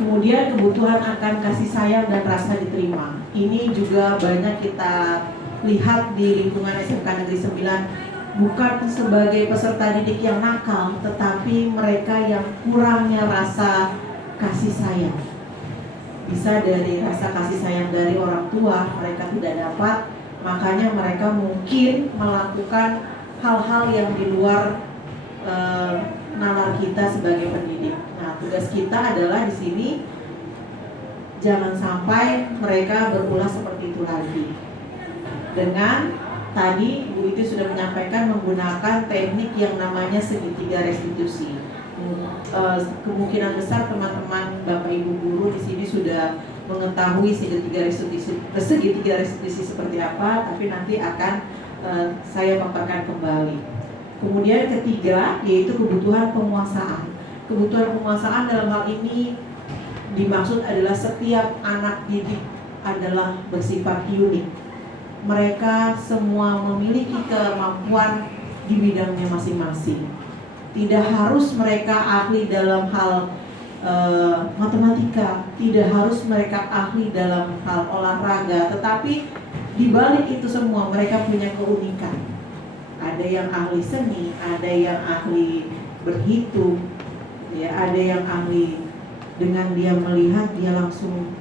Kemudian kebutuhan akan kasih sayang dan rasa diterima. Ini juga banyak kita lihat di lingkungan SMK Negeri 9, bukan sebagai peserta didik yang nakal, tetapi mereka yang kurangnya rasa kasih sayang. Bisa dari rasa kasih sayang dari orang tua mereka tidak dapat, makanya mereka mungkin melakukan hal-hal yang di luar nalar kita sebagai pendidik. Nah, tugas kita adalah di sini jangan sampai mereka berulah seperti itu lagi. Dengan tadi Bu itu sudah menyampaikan menggunakan teknik yang namanya segitiga restitusi. Kemungkinan besar teman-teman Bapak Ibu guru di sini sudah mengetahui segitiga restitusi seperti apa, tapi nanti akan saya paparkan kembali. Kemudian ketiga yaitu kebutuhan penguasaan. Kebutuhan penguasaan dalam hal ini dimaksud adalah setiap anak didik adalah bersifat unik. Mereka semua memiliki kemampuan di bidangnya masing-masing. Tidak harus mereka ahli dalam hal matematika, tidak harus mereka ahli dalam hal olahraga, tetapi di balik itu semua mereka punya keunikan. Ada yang ahli seni, ada yang ahli berhitung, ya, ada yang ahli dengan dia melihat dia langsung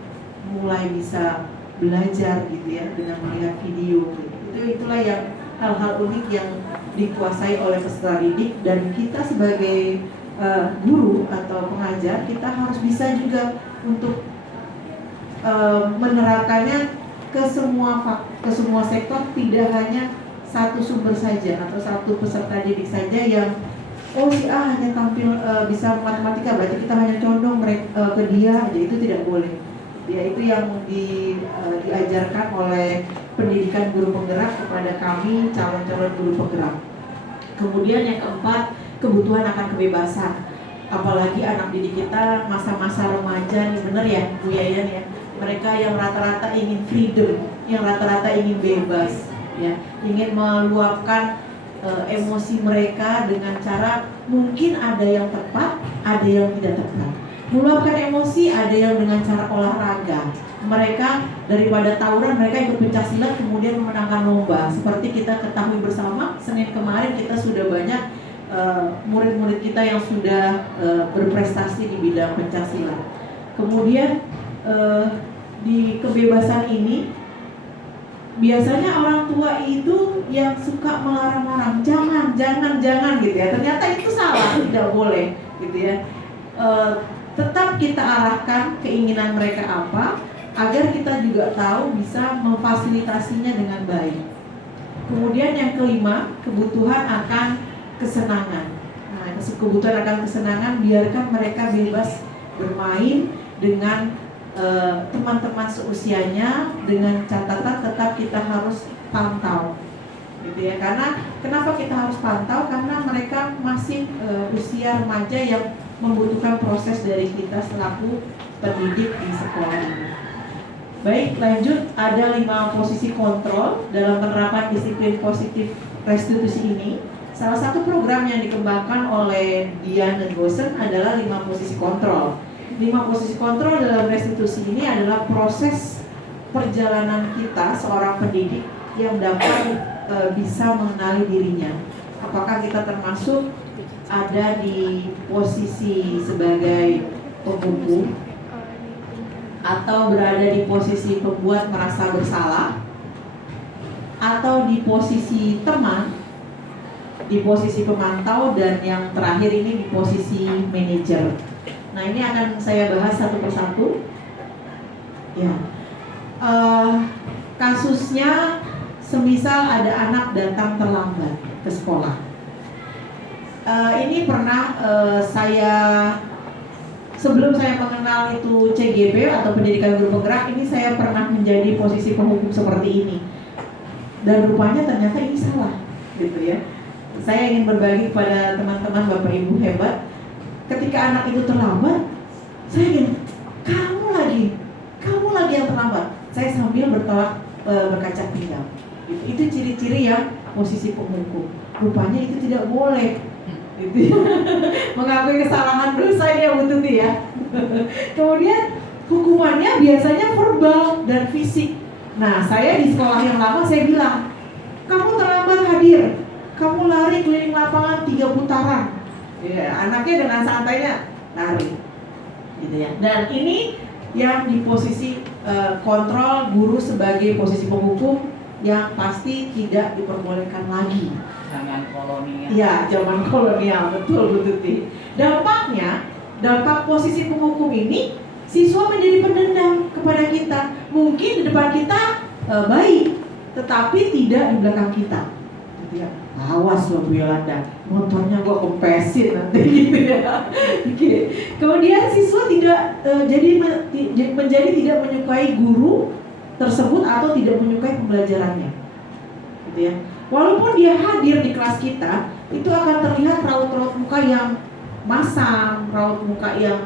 mulai bisa belajar gitu ya, dengan melihat video gitu. Itulah yang hal-hal unik yang dikuasai oleh peserta didik, dan kita sebagai guru atau pengajar kita harus bisa juga untuk menerapkannya ke semua sektor, tidak hanya satu sumber saja atau satu peserta didik saja yang si A hanya tampil bisa matematika berarti kita hanya condong ke dia aja, itu tidak boleh. Ya, itu yang diajarkan oleh pendidikan guru penggerak kepada kami calon-calon guru penggerak. Kemudian yang keempat, kebutuhan akan kebebasan. Apalagi anak didik kita masa-masa remaja nih, bener ya Bu Yayan ya. Mereka yang rata-rata ingin freedom, yang rata-rata ingin bebas, ya, ingin meluapkan emosi mereka dengan cara mungkin ada yang tepat, ada yang tidak tepat. Meluapkan emosi ada yang dengan cara olahraga. Mereka daripada tawuran mereka ikut pencaksilat kemudian memenangkan lomba. Seperti kita ketahui bersama, Senin kemarin kita sudah banyak murid-murid kita yang sudah berprestasi di bidang pencaksilat. Kemudian di kebebasan ini biasanya orang tua itu yang suka melarang-larang, jangan gitu ya. Ternyata itu salah, tidak boleh gitu ya. Tetap kita arahkan keinginan mereka apa, agar kita juga tahu bisa memfasilitasinya dengan baik. Kemudian yang kelima, kebutuhan akan kesenangan. Nah, kebutuhan akan kesenangan, biarkan mereka bebas bermain dengan teman-teman seusianya, dengan catatan tetap kita harus pantau, gitu ya. Karena kenapa kita harus pantau? Karena mereka masih usia remaja yang membutuhkan proses dari kita selaku pendidik di sekolah ini. Baik, lanjut, ada 5 posisi kontrol dalam penerapan disiplin positif restitusi ini. Salah satu program yang dikembangkan oleh Dian dan Gosen adalah 5 posisi kontrol. 5 posisi kontrol dalam restitusi ini adalah proses perjalanan kita seorang pendidik yang dapat bisa mengenali dirinya. Apakah kita termasuk ada di posisi sebagai penghukum atau berada di posisi pembuat merasa bersalah, atau di posisi teman, di posisi pemantau, dan yang terakhir ini di posisi manajer. Nah, ini akan saya bahas satu persatu. Ya, kasusnya semisal ada anak datang terlambat ke sekolah. Ini pernah saya, sebelum saya mengenal itu CGP atau Pendidikan Guru Penggerak, ini saya pernah menjadi posisi penghukum seperti ini. Dan rupanya ternyata ini salah, gitu ya. Saya ingin berbagi kepada teman-teman Bapak Ibu hebat. Ketika anak itu terlambat, saya ingin kamu lagi yang terlambat. Saya sambil berkaca pinggang. Itu ciri-ciri yang posisi penghukum. Rupanya itu tidak boleh. Gitu. Mengakui kesalahan dosa ini ya Bu Tuti ya. Kemudian hukumannya biasanya verbal dan fisik. Nah, saya di sekolah yang lama saya bilang, kamu terlambat hadir, kamu lari keliling lapangan 3 putaran. Ya, anaknya dengan santainya lari, gitu ya. Dan ini yang di posisi kontrol guru sebagai posisi penghukum yang pasti tidak diperbolehkan lagi. Zaman kolonial. Ya, zaman kolonial, betul Bu Tuti. Dampaknya, dampak posisi penghukum ini, siswa menjadi pendendam kepada kita. Mungkin di depan kita baik, tetapi tidak di belakang kita. Gitu ya. Awas loh Bu Yolanda, motornya gua kempesin nanti gitu ya. Oke. Kemudian siswa tidak menjadi tidak menyukai guru tersebut atau tidak menyukai pembelajarannya, gitu ya. Walaupun dia hadir di kelas kita, itu akan terlihat raut-raut muka yang masam, raut muka yang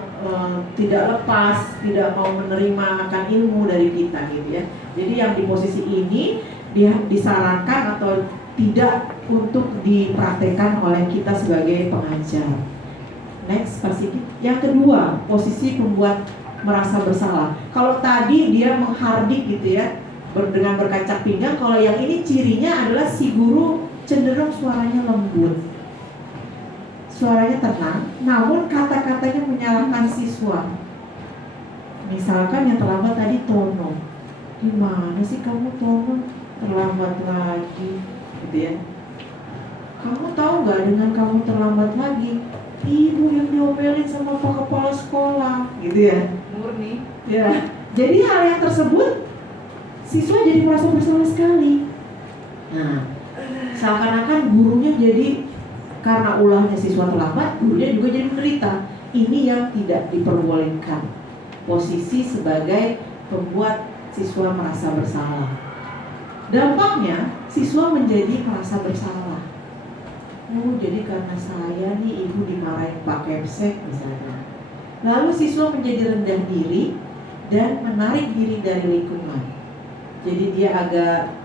tidak lepas, tidak mau menerima akan ilmu dari kita, gitu ya. Jadi yang di posisi ini dia disarankan atau tidak untuk dipraktekkan oleh kita sebagai pengajar. Next, Pasiki. Yang kedua, posisi pembuat merasa bersalah. Kalau tadi dia menghardik gitu ya, dengan berkaca pinggang. Kalau yang ini cirinya adalah si guru cenderung suaranya lembut, suaranya tenang, namun kata-katanya menyalahkan siswa. Misalkan yang terlambat tadi Tono, gimana sih kamu Tono, terlambat lagi, gitu ya. Kamu tahu nggak dengan kamu terlambat lagi, ibu yang diomelin sama Pak Kepala Sekolah, gitu ya. Murni. Ya, jadi hal yang tersebut siswa jadi merasa bersalah sekali. Nah, seakan-akan gurunya jadi, karena ulahnya siswa terlambat, gurunya juga jadi menderita. Ini yang tidak Dampaknya siswa menjadi merasa bersalah. Oh, jadi karena saya nih ibu dimarahin Pak Kemsek misalnya. Lalu siswa menjadi rendah diri dan menarik diri dari lingkungan. Jadi dia agak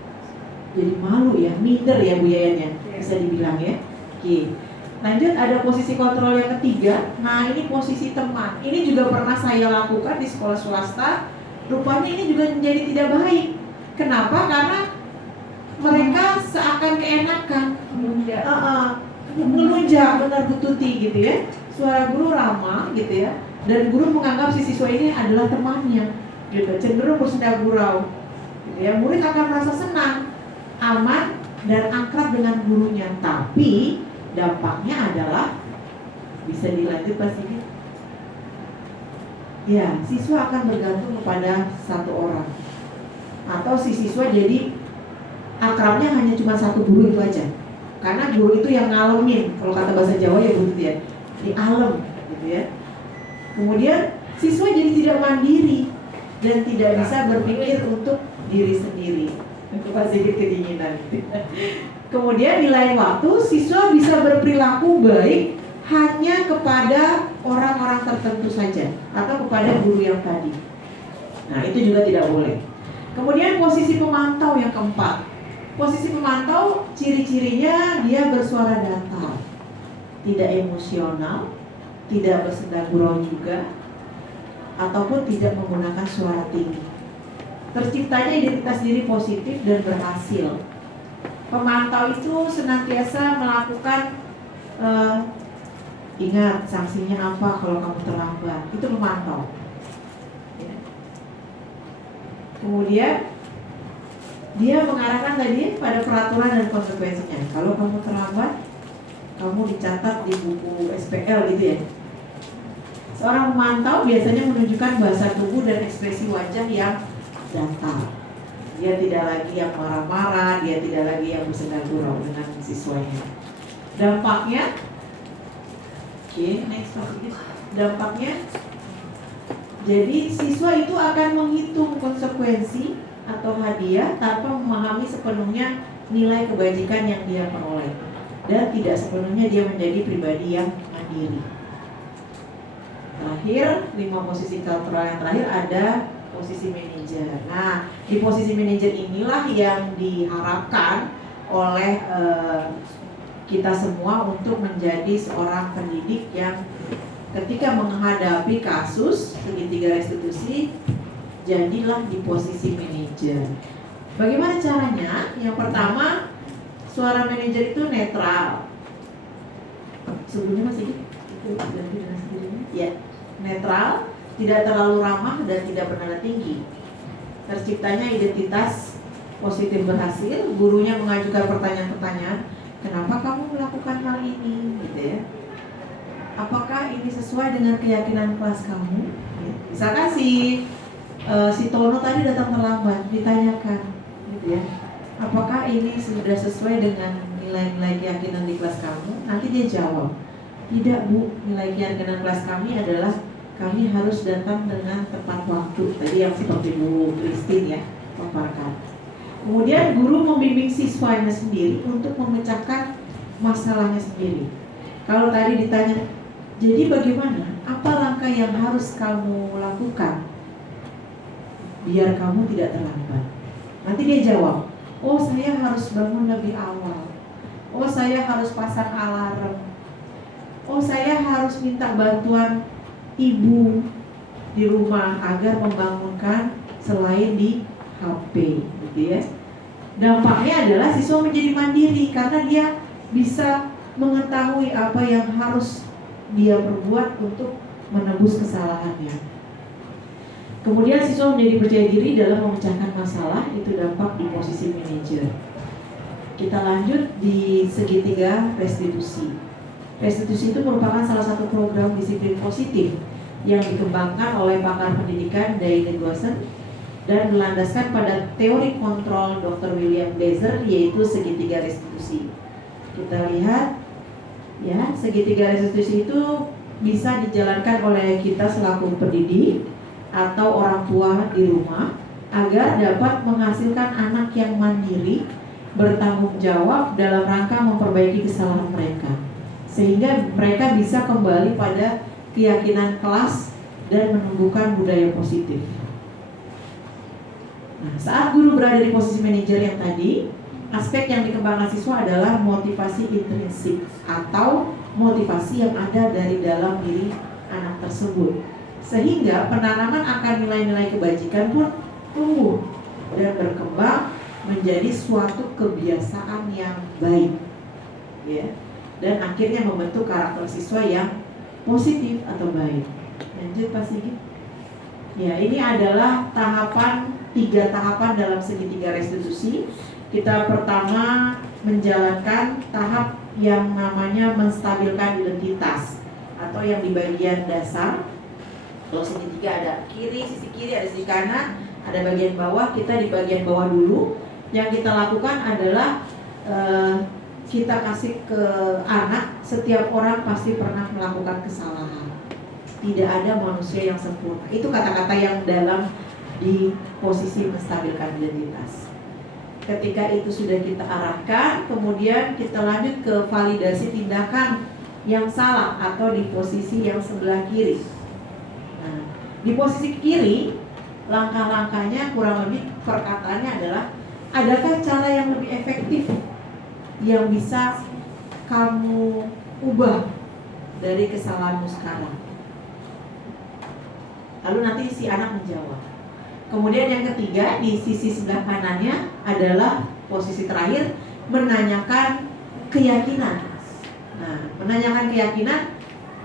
jadi malu ya, minder ya Bu Yayan ya, bisa dibilang ya. Oke. Lanjut, ada posisi kontrol yang ketiga. Nah, ini posisi teman. Ini juga pernah saya lakukan di sekolah swasta. Rupanya ini juga menjadi tidak baik. Kenapa? Karena mereka seakan keenakan, melunjak, benar Bu Tuti gitu ya. Suara guru ramah gitu ya, dan guru menganggap si siswa ini adalah temannya, gitu. Cenderung bersenda gurau, gitu ya. Murid akan merasa senang, aman, dan akrab dengan gurunya. Tapi dampaknya adalah, bisa dilanjut Pak Sigit? Ya, siswa akan bergantung kepada satu orang, atau si siswa jadi akrabnya hanya cuma satu guru itu aja, karena guru itu yang ngalamin, kalau kata bahasa Jawa ya begitu ya, di alam gitu ya. Kemudian siswa jadi tidak mandiri dan tidak bisa berpikir untuk diri sendiri. Itu pasti kedinginan. Kemudian di lain waktu siswa bisa berperilaku baik hanya kepada orang-orang tertentu saja atau kepada guru yang tadi. Nah, itu juga tidak boleh. Kemudian posisi pemantau yang keempat. Posisi pemantau ciri-cirinya dia bersuara datar, tidak emosional, tidak bersenda gurau juga, ataupun tidak menggunakan suara tinggi. Terciptanya identitas diri positif dan berhasil. Pemantau itu senantiasa melakukan ingat sanksinya apa kalau kamu terlambat. Itu pemantau. Ya. Kemudian dia mengarahkan tadi pada peraturan dan konsekuensinya. Kalau kamu terlambat, kamu dicatat di buku SPL gitu ya. Seorang pemantau biasanya menunjukkan bahasa tubuh dan ekspresi wajah yang datar. Dia tidak lagi yang marah-marah, dia tidak lagi yang bersenda gurau dengan siswanya. Dampaknya, next please. Dampaknya, jadi siswa itu akan menghitung konsekuensi atau hadiah tanpa memahami sepenuhnya nilai kebajikan yang dia peroleh, dan tidak sepenuhnya dia menjadi pribadi yang mandiri. Terakhir, 5 posisi kultural yang terakhir ada posisi manajer. Nah, di posisi manajer inilah yang diharapkan oleh kita semua untuk menjadi seorang pendidik yang ketika menghadapi kasus segitiga restitusi, jadilah di posisi manajer. Bagaimana caranya? Yang pertama, suara manajer itu netral. Sebelumnya masih itu ganti dengan sendirinya. Ya, netral, tidak terlalu ramah dan tidak bernada tinggi. Terciptanya identitas positif berhasil. Gurunya mengajukan pertanyaan-pertanyaan, kenapa kamu melakukan hal ini, gitu ya? Apakah ini sesuai dengan keyakinan kelas kamu? Misalkan si Tono tadi datang terlambat, ditanyakan, gitu ya, apakah ini sudah sesuai dengan nilai-nilai keyakinan di kelas kamu? Nanti dia jawab, tidak Bu, nilai keyakinan kelas kami adalah kami harus datang dengan tepat waktu. Tadi yang seperti Bu Christine ya paparkan. Kemudian guru membimbing siswanya sendiri untuk memecahkan masalahnya sendiri. Kalau tadi ditanya, jadi bagaimana? Apa langkah yang harus kamu lakukan biar kamu tidak terlambat? Nanti dia jawab, oh saya harus bangun lebih awal. Oh saya harus pasang alarm. Oh saya harus minta bantuan ibu di rumah agar membangunkan selain di HP, gitu ya. Dampaknya adalah siswa menjadi mandiri karena dia bisa mengetahui apa yang harus dia perbuat untuk menebus kesalahannya. Kemudian siswa menjadi percaya diri dalam memecahkan masalah, itu dampak di posisi manajer. Kita lanjut di segitiga restitusi. Restitusi itu merupakan salah satu program disiplin positif yang dikembangkan oleh pakar pendidikan Daine Goosen dan berlandaskan pada teori kontrol Dr. William Blazer, yaitu segitiga restitusi. Kita lihat ya, segitiga restitusi itu bisa dijalankan oleh kita selaku pendidik atau orang tua di rumah agar dapat menghasilkan anak yang mandiri, bertanggung jawab dalam rangka memperbaiki kesalahan mereka, sehingga mereka bisa kembali pada keyakinan kelas dan menumbuhkan budaya positif. Nah, saat guru berada di posisi manajer yang tadi, aspek yang dikembangkan siswa adalah motivasi intrinsik atau motivasi yang ada dari dalam diri anak tersebut, sehingga penanaman akan nilai-nilai kebajikan pun tumbuh dan berkembang menjadi suatu kebiasaan yang baik, ya, dan akhirnya membentuk karakter siswa yang positif atau baik. Lanjut Pak Sigit. Ya, ini adalah tiga tahapan dalam segitiga restitusi. Kita pertama menjalankan tahap yang namanya menstabilkan identitas atau yang di bagian dasar. Kalau segitiga ada sisi kiri, ada sisi kanan, ada bagian bawah. Kita di bagian bawah dulu. Yang kita lakukan adalah kita kasih ke anak, setiap orang pasti pernah melakukan kesalahan. Tidak ada manusia yang sempurna. Itu kata-kata yang dalam di posisi menstabilkan identitas. Ketika itu sudah kita arahkan, kemudian kita lanjut ke validasi tindakan yang salah atau di posisi yang sebelah kiri. Nah, di posisi kiri, langkah-langkahnya kurang lebih perkataannya adalah, adakah cara yang lebih efektif yang bisa kamu ubah dari kesalahanmu sekarang? Lalu nanti si anak menjawab. Kemudian yang ketiga, di sisi sebelah kanannya adalah posisi terakhir, menanyakan keyakinan. Nah, menanyakan keyakinan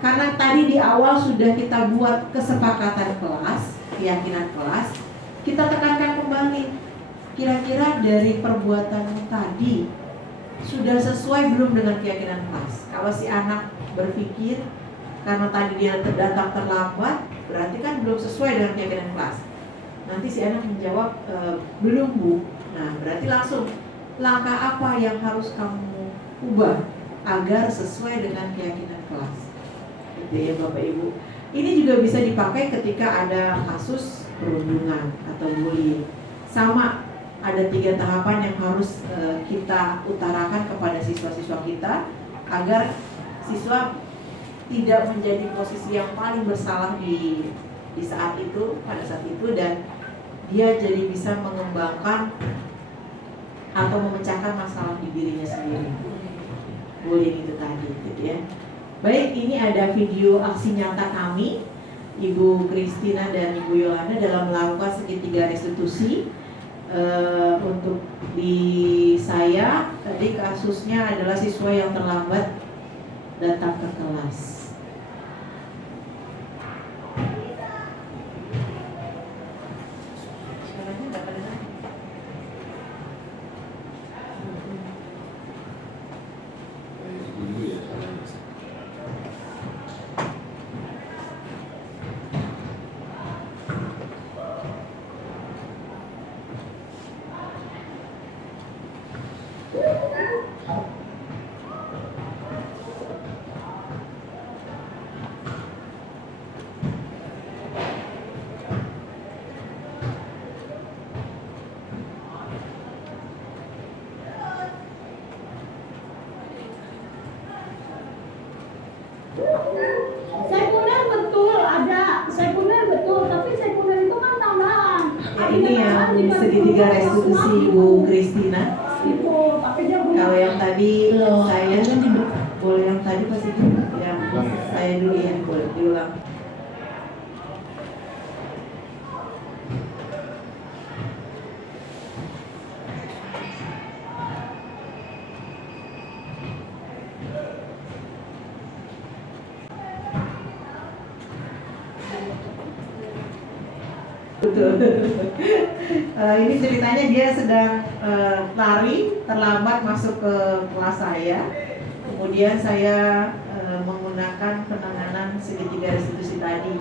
karena tadi di awal sudah kita buat kesepakatan kelas, keyakinan kelas, kita tekankan kembali. Kira-kira dari perbuatanmu tadi sudah sesuai belum dengan keyakinan kelas? Kalau si anak berpikir karena tadi dia datang terlambat, berarti kan belum sesuai dengan keyakinan kelas. Nanti si anak menjawab, belum Bu. Nah, berarti langsung langkah apa yang harus kamu ubah agar sesuai dengan keyakinan kelas. Gitu ya Bapak Ibu. Ini juga bisa dipakai ketika ada kasus perundungan atau bullying. Sama, ada 3 tahapan yang harus kita utarakan kepada siswa-siswa kita agar siswa tidak menjadi posisi yang paling bersalah di saat itu, pada saat itu, dan dia jadi bisa mengembangkan atau memecahkan masalah di dirinya sendiri. Bullying itu tadi, gitu ya. Baik, ini ada video aksi nyata kami, Ibu Kristina dan Ibu Yolanda dalam melakukan segitiga restitusi. Untuk di saya tadi kasusnya adalah siswa yang terlambat datang ke kelas. Sekunder betul ada, sekunder betul, tapi sekunder itu kan tambahan. Ya, ini yang segitiga restitusi Ibu Kristina. Itu, tapi dia belum. Kalau yang tadi saya boleh yang tadi pasti yang saya dulu ya, boleh diulang. Betul. Ini ceritanya dia sedang lari terlambat masuk ke kelas saya. Kemudian saya menggunakan penanganan segitiga restitusi tadi.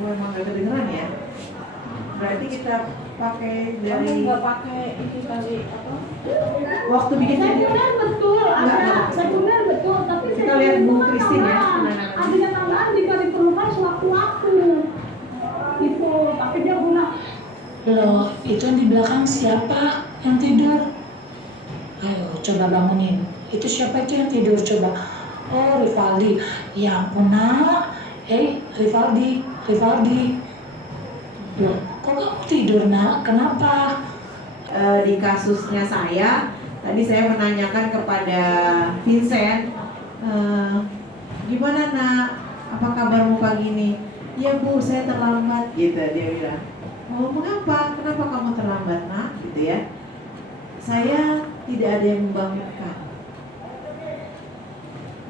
Memang gak kedengeran ya. Berarti kita pakai dari. Kamu nggak pakai ini kali apa? Waktu bikin video. Sekunder betul ada, sekunder betul, tapi Kita lihat Bu itu kan Christine ya, tambahan. penanganan. Adanya tambahan jika diperlukan sewaktu-waktu. Itu, tapi dia belum Loh, itu yang di belakang siapa yang tidur? Ayo, coba bangunin. Itu siapa itu yang tidur coba? Oh, Rivaldi. Ya ampun, nak. Rivaldi, Rivaldi. Loh, kok kamu tidur, nak? Kenapa? Di kasusnya saya, tadi saya menanyakan kepada Vincent, gimana nak, apa kabarmu pagi ini? Ya bu, saya terlambat, gitu dia bilang. Oh mengapa? Kenapa kamu terlambat nak? Gitu ya. Saya tidak ada yang membangunkan.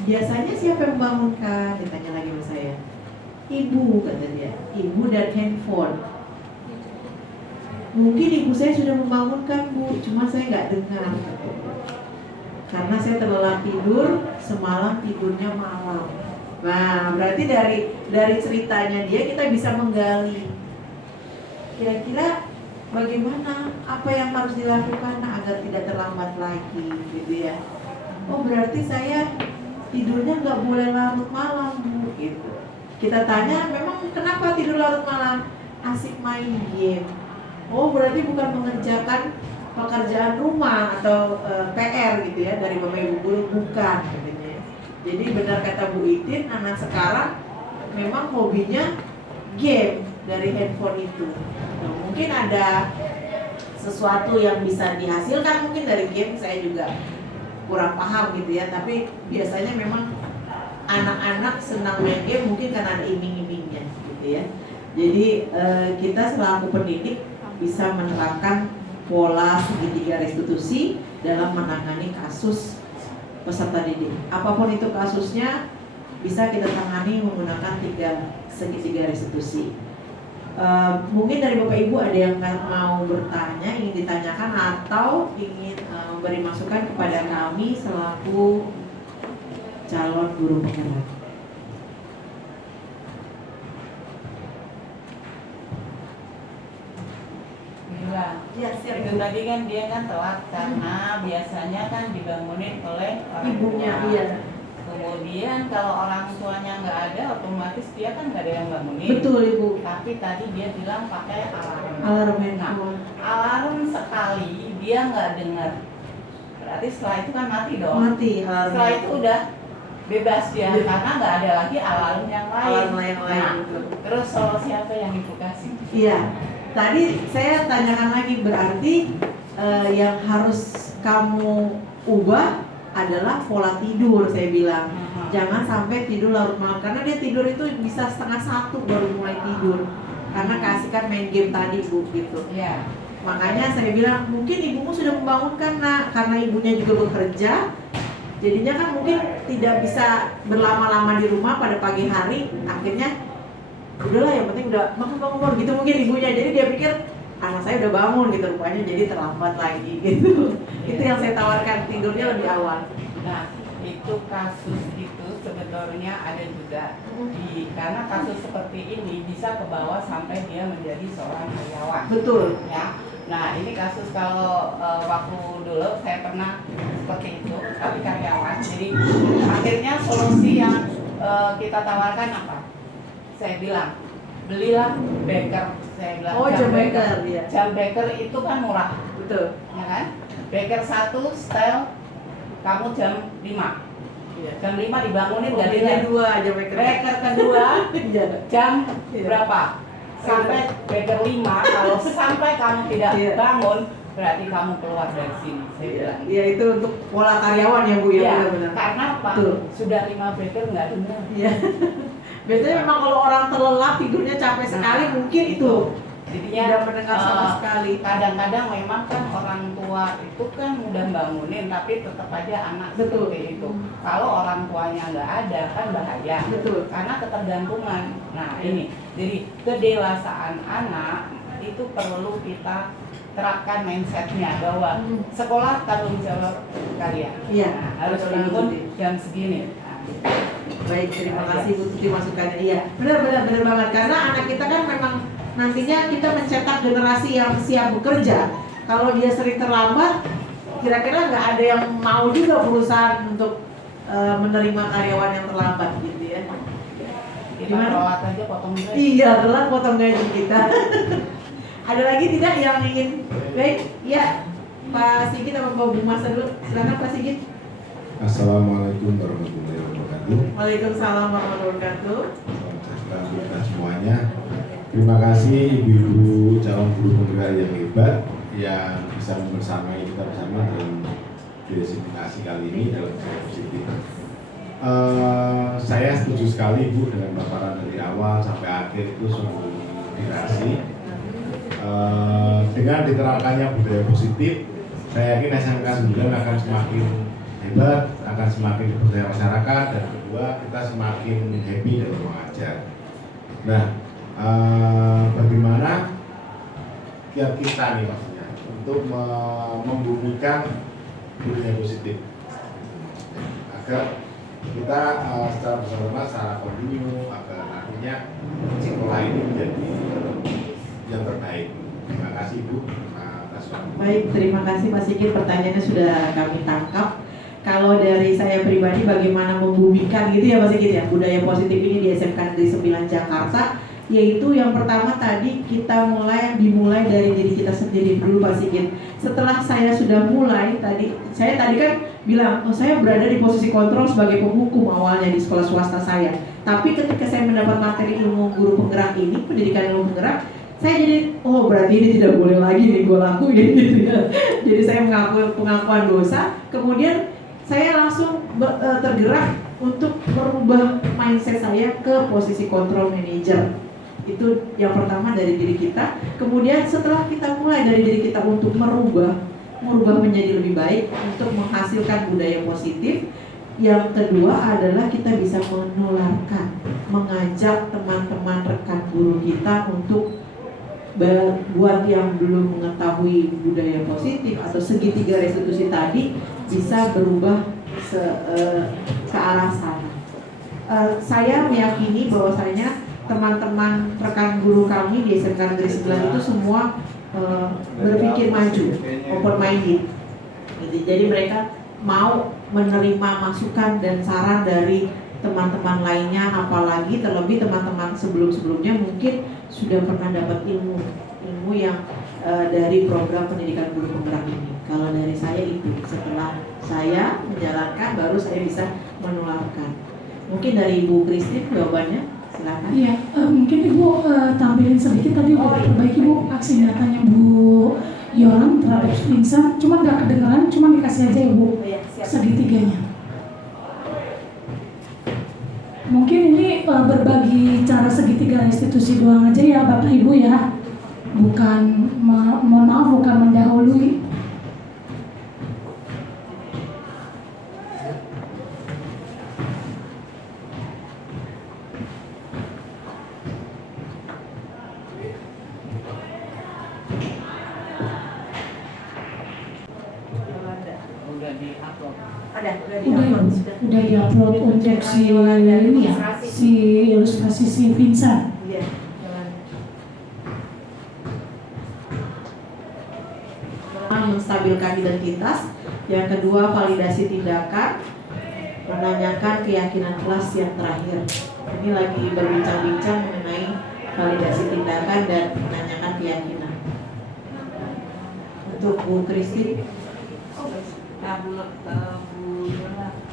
Biasanya siapa yang membangunkan? Ditanya lagi sama saya. Ibu, kata dia. Ibu dan handphone. Mungkin ibu saya sudah membangunkan bu, cuma saya nggak dengar. Karena saya terlelap tidur, semalam tidurnya malam. Nah, berarti dari ceritanya dia kita bisa menggali. Kira-kira bagaimana, apa yang harus dilakukan agar tidak terlambat lagi, gitu ya. Oh, berarti saya tidurnya nggak boleh larut malam bu, gitu. Kita tanya, memang kenapa tidur larut malam? Asik main game. Oh berarti bukan mengerjakan pekerjaan rumah atau PR gitu ya dari Bapak Ibu guru, bukan katanya. Jadi benar kata Bu Itin, anak sekarang memang hobinya game dari handphone itu. Nah, mungkin ada sesuatu yang bisa dihasilkan mungkin dari game, saya juga kurang paham gitu ya. Tapi biasanya memang anak-anak senang main game mungkin karena ada iming-imingnya gitu ya. Jadi kita selaku pendidik bisa menerapkan pola segitiga restitusi dalam menangani kasus peserta didik. Apapun itu kasusnya bisa kita tangani menggunakan segitiga restitusi. Mungkin dari Bapak Ibu ada yang mau bertanya, ingin ditanyakan atau ingin memberi masukan kepada kami selaku calon guru penggerak. Ya, itu tadi kan dia kan telat karena biasanya kan dibangunin oleh orang Ibunya, tua. iya. Kemudian kalau orang tuanya nggak ada, otomatis dia kan nggak ada yang bangunin. Betul Ibu. Tapi tadi dia bilang pakai alarm. Alarm Nah, handphone. alarm sekali dia nggak dengar. Berarti setelah itu kan mati dong. Mati alarm. Setelah itu udah bebas dia karena nggak ada lagi alarm yang lain. Alarm yang lain. Nah, Betul. terus solusi apa yang Ibu kasih? Iya. Tadi saya tanyakan lagi, berarti yang harus kamu ubah adalah pola tidur, saya bilang. Jangan sampai tidur larut malam, karena dia tidur itu bisa 12:30 baru mulai tidur. Karena kasihkan main game tadi Bu, gitu. Iya. Makanya saya bilang mungkin ibumu sudah membangunkan nak, karena ibunya juga bekerja. Jadinya kan mungkin tidak bisa berlama-lama di rumah pada pagi hari, akhirnya udahlah yang penting udah bangun gitu mungkin ibunya, jadi dia pikir anak saya udah bangun gitu, rupanya jadi terlambat lagi gitu. Itu yang saya tawarkan, tidurnya lebih awal. Nah, itu kasus itu sebetulnya ada juga karena kasus seperti ini bisa ke bawah sampai dia menjadi seorang karyawan. Betul. Ya. Nah, ini kasus kalau waktu dulu saya pernah seperti itu, tapi karyawan. Jadi akhirnya solusi yang kita tawarkan apa? Saya bilang, belilah beker. Saya bilang, Oh, jam beker, iya. Jam beker itu kan murah, Betul. ya kan? Beker 1 style kamu jam 5. Iya. Jam 5 dibangunin Jam jadinya 2 jam beker. beker kedua Iya. jam Iya. berapa? Sampai beker 5. Kalau sampai kamu tidak Iya. bangun, berarti kamu keluar dari sini. Saya Iya, bilang. iya, itu untuk pola karyawan ya Bu ya, Iya, benar-benar. karena apa? Betul. Sudah 5 beker nggak dengar. Iya. Biasanya memang kalau orang terlelap tidurnya capek sekali mungkin itu Jadinya tidak mendengar sama sekali. kadang-kadang memang kan orang tua itu kan mudah bangunin, tapi tetap aja anak Betul. seperti itu. Kalau orang tuanya nggak ada kan bahaya. Betul. Karena ketergantungan. Nah ini, jadi kedewasaan anak itu perlu kita terapkan mindsetnya bahwa sekolah tanggung jawab kalian. Iya. Nah, harus Betul, bangun betul. jam segini. Nah, Baik, terima kasih Bu Tuti masukannya. Iya, benar banget, karena anak kita kan memang nantinya kita mencetak generasi yang siap bekerja. Kalau dia sering terlambat, kira-kira nggak ada yang mau juga perusahaan untuk menerima karyawan yang terlambat gitu ya. kita Gimana? telat aja potong gaji. Iya, telat potong gaji kita. Ada lagi tidak yang ingin? Baik, ya Pak Sigit atau Pak Bumasa dulu. Silakan Pak Sigit. Assalamualaikum warahmatullahi wabarakatuh. Waalaikumsalam warahmatullahi wabarakatuh. Salam sejahtera kita semuanya. Terima kasih ibu-ibu calon guru penggerak yang hebat yang bisa membersamai kita bersama dalam diversifikasi kali ini dalam saya positif. Saya setuju sekali Bu dengan paparan dari awal sampai akhir itu sungguh inspirasi. Dengan diterapkannya budaya positif, saya yakin SMK 9 akan semakin hebat, akan semakin dipercaya masyarakat, dan kedua kita semakin happy dalam mengajar. Nah, bagaimana kiat kita nih maksudnya untuk membumikan budaya positif agar kita secara bersama-sama secara kontinu agar nantinya sekolah ini menjadi yang terbaik. Terima kasih Bu atas waktu. Baik, terima kasih Pak Sigit. Pertanyaannya sudah kami tangkap. Kalau dari saya pribadi, bagaimana membumikan gitu ya Pak Sigit ya budaya positif ini di SMK Negeri 9 Jakarta, yaitu yang pertama tadi kita dimulai dari diri kita sendiri dulu Pak Sigit. Setelah saya sudah mulai saya tadi kan bilang, saya berada di posisi kontrol sebagai penghukum awalnya di sekolah swasta saya. Tapi ketika saya mendapat materi ilmu guru penggerak ini, pendidikan ilmu penggerak, saya jadi, oh berarti ini tidak boleh lagi nih gue lakuin gitu ya. Jadi saya mengakui pengakuan dosa, kemudian saya langsung tergerak untuk merubah mindset saya ke posisi control manager. Itu yang pertama dari diri kita. Kemudian setelah kita mulai dari diri kita untuk merubah menjadi lebih baik, untuk menghasilkan budaya positif. Yang kedua adalah kita bisa menularkan, mengajak teman-teman rekan guru kita untuk buat yang belum mengetahui budaya positif atau segitiga restitusi tadi bisa berubah ke arah sana. Saya meyakini bahwasanya teman-teman rekan guru kami di SMK Negeri 9 itu semua berpikir maju, open minded. Jadi mereka mau menerima masukan dan saran dari teman-teman lainnya, apalagi terlebih teman-teman sebelum-sebelumnya mungkin sudah pernah dapat ilmu yang dari program pendidikan guru penggerak ini. Kalau dari saya itu, setelah saya menjalankan baru saya bisa menularkan. Mungkin dari Ibu Christine jawabannya, silakan. Iya, mungkin Ibu tampilin sedikit tadi udah perbaiki Bu aksi nyatanya Bu Yoram terhadap Vincent, cuma nggak kedengeran, cuma dikasih aja Ibu segitiganya. Mungkin ini berbagi cara segitiga restitusi doang aja ya Bapak Ibu ya, bukan mohon maaf bukan mendahului. Udah diupload untuk si ini ya, si ilustrasi si Vincent. Iya. Menstabilkan identitas. Yang kedua, validasi tindakan. Menanyakan keyakinan kelas yang terakhir. Ini lagi berbincang-bincang mengenai validasi tindakan dan menanyakan keyakinan. Untuk Bu Christine.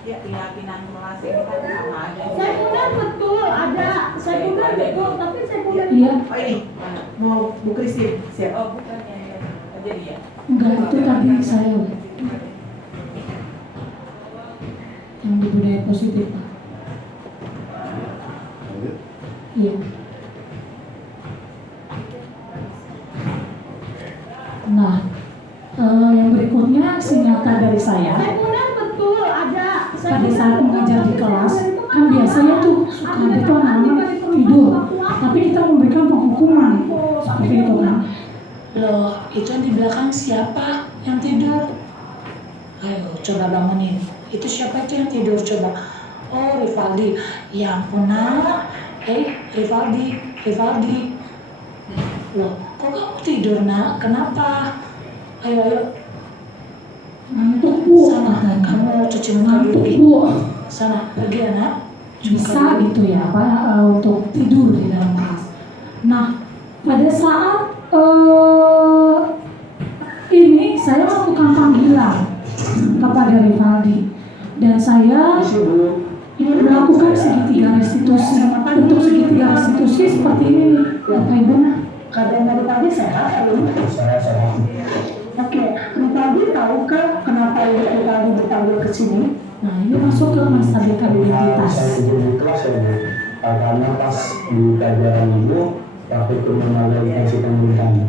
Ya, keyakinan kelas ini kan sama aja. Saya punya betul ada, saya punya betul, tapi saya punya. Iya. Oh ini, mau Bu Christine, siap. Oh, bukan ya. Jadi ya. Enggak, itu tadi saya yang di budaya positif Pak. Iya. Nah, yang berikutnya nyata dari saya. Saya punya betul ada. Pada saat mengajar di kelas, kan biasanya tuh suka ada tuh anak-anak tidur, tapi kita memberikan penghukuman seperti itu kan. Loh, itu yang di belakang siapa yang tidur? Ayo, coba bangunin. Itu siapa itu yang tidur coba? Oh, Rivaldi. Ya ampun nak. Rivaldi. Loh, kok kamu tidur nak? Kenapa? Ayo. Ngantuk Bu. Sana, kamu cuci muka dulu. Ngantuk Bu. Sana, pergi anak. Bisa gitu ya, untuk tidur di dalam kelas. Nah, pada saat saya melakukan panggilan kepada Rivaldi dan saya melakukan segitiga restitusi. Bentuk segitiga restitusi seperti ini nih, Bapak Ibu. Keadaan Rivaldi sehat hari ini? Saya sehat. Oke, Rivaldi tahukah kenapa Rivaldi dipanggil ke sini? Nah, ini masuk ke masa Saya dekabilitas. tidur di kelas ya Bu. Karena pas di pelajaran Ibu waktu itu mengalami intensi pemerintahan.